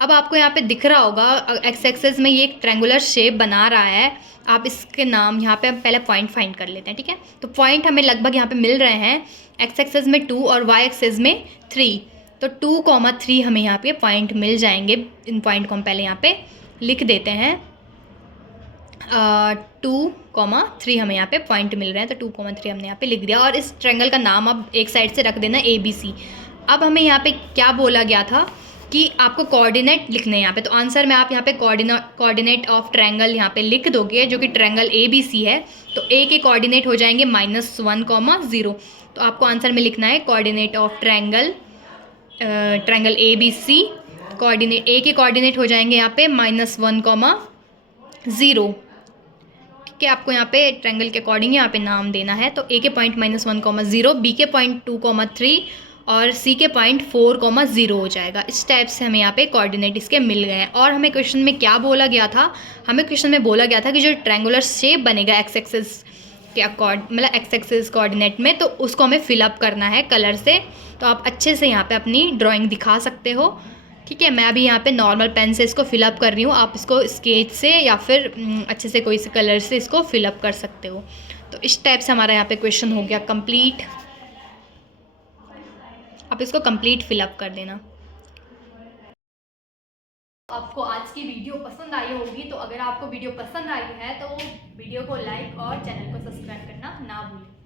अब आपको यहाँ पे दिख रहा होगा x एक्सेस में ये एक ट्रायंगुलर शेप बना रहा है। आप इसके नाम यहाँ पे पहले पॉइंट फाइंड कर लेते हैं। ठीक है, तो पॉइंट हमें लगभग यहाँ पे मिल रहे हैं, x एक्सेस में 2 और y एक्सेस में 3। तो 2,3 हमें यहाँ पे पॉइंट मिल जाएंगे। इन पॉइंट को हम पहले यहाँ पे लिख देते हैं। 2,3 हमें यहाँ पे पॉइंट मिल रहे हैं, तो 2,3 हमने यहाँ पे लिख दिया और इस ट्रायंगल का नाम अब एक साइड से रख देना ABC। अब हमें यहाँ पे क्या बोला गया था कि आपको कोऑर्डिनेट लिखने हैं यहाँ पे। तो आंसर में आप यहाँ पे कोऑर्डिनेट ऑफ ट्रायंगल यहाँ पे लिख दोगे, जो कि ट्रायंगल ABC है। तो A के कोऑर्डिनेट हो जाएंगे -1,0। तो आपको आंसर में लिखना है coordinate of triangle ABC। Coordinate A के कोऑर्डिनेट हो जाएंगे यहाँ पे -1,0। कि आपको यहाँ पे ट्रायंगल के अकॉर्डिंग यहाँ पे नाम देना है। तो A के पॉइंट -1,0, B के पॉइंट 2,3 और C के पॉइंट 4,0 हो जाएगा। इस टाइप से हमें यहाँ पे कोऑर्डिनेट इसके मिल गए हैं। और हमें क्वेश्चन में क्या बोला गया था, हमें क्वेश्चन में बोला गया था कि जो ट्रायंगुलर शेप बनेगा x एक्सिस के मतलब x एक्सिस कोऑर्डिनेट में, तो उसको हमें फिलअप करना है कलर से। तो आप अच्छे से यहाँ पे अपनी ड्राइंग दिखा सकते हो। ठीक है, मैं अभी यहाँ पे नॉर्मल पेन से इसको फिलअप कर रही हूँ। आप इसको स्केच से या फिर अच्छे से कोई से कलर से इसको फिलअप कर सकते हो। तो इस टाइप से हमारा यहाँ पे क्वेश्चन हो गया कंप्लीट। आप इसको कंप्लीट फिलअप कर देना। आपको आज की वीडियो पसंद आई होगी, तो अगर आपको वीडियो पसंद आई है तो वीडियो को लाइक और चैनल को सब्सक्राइब करना ना भूलें।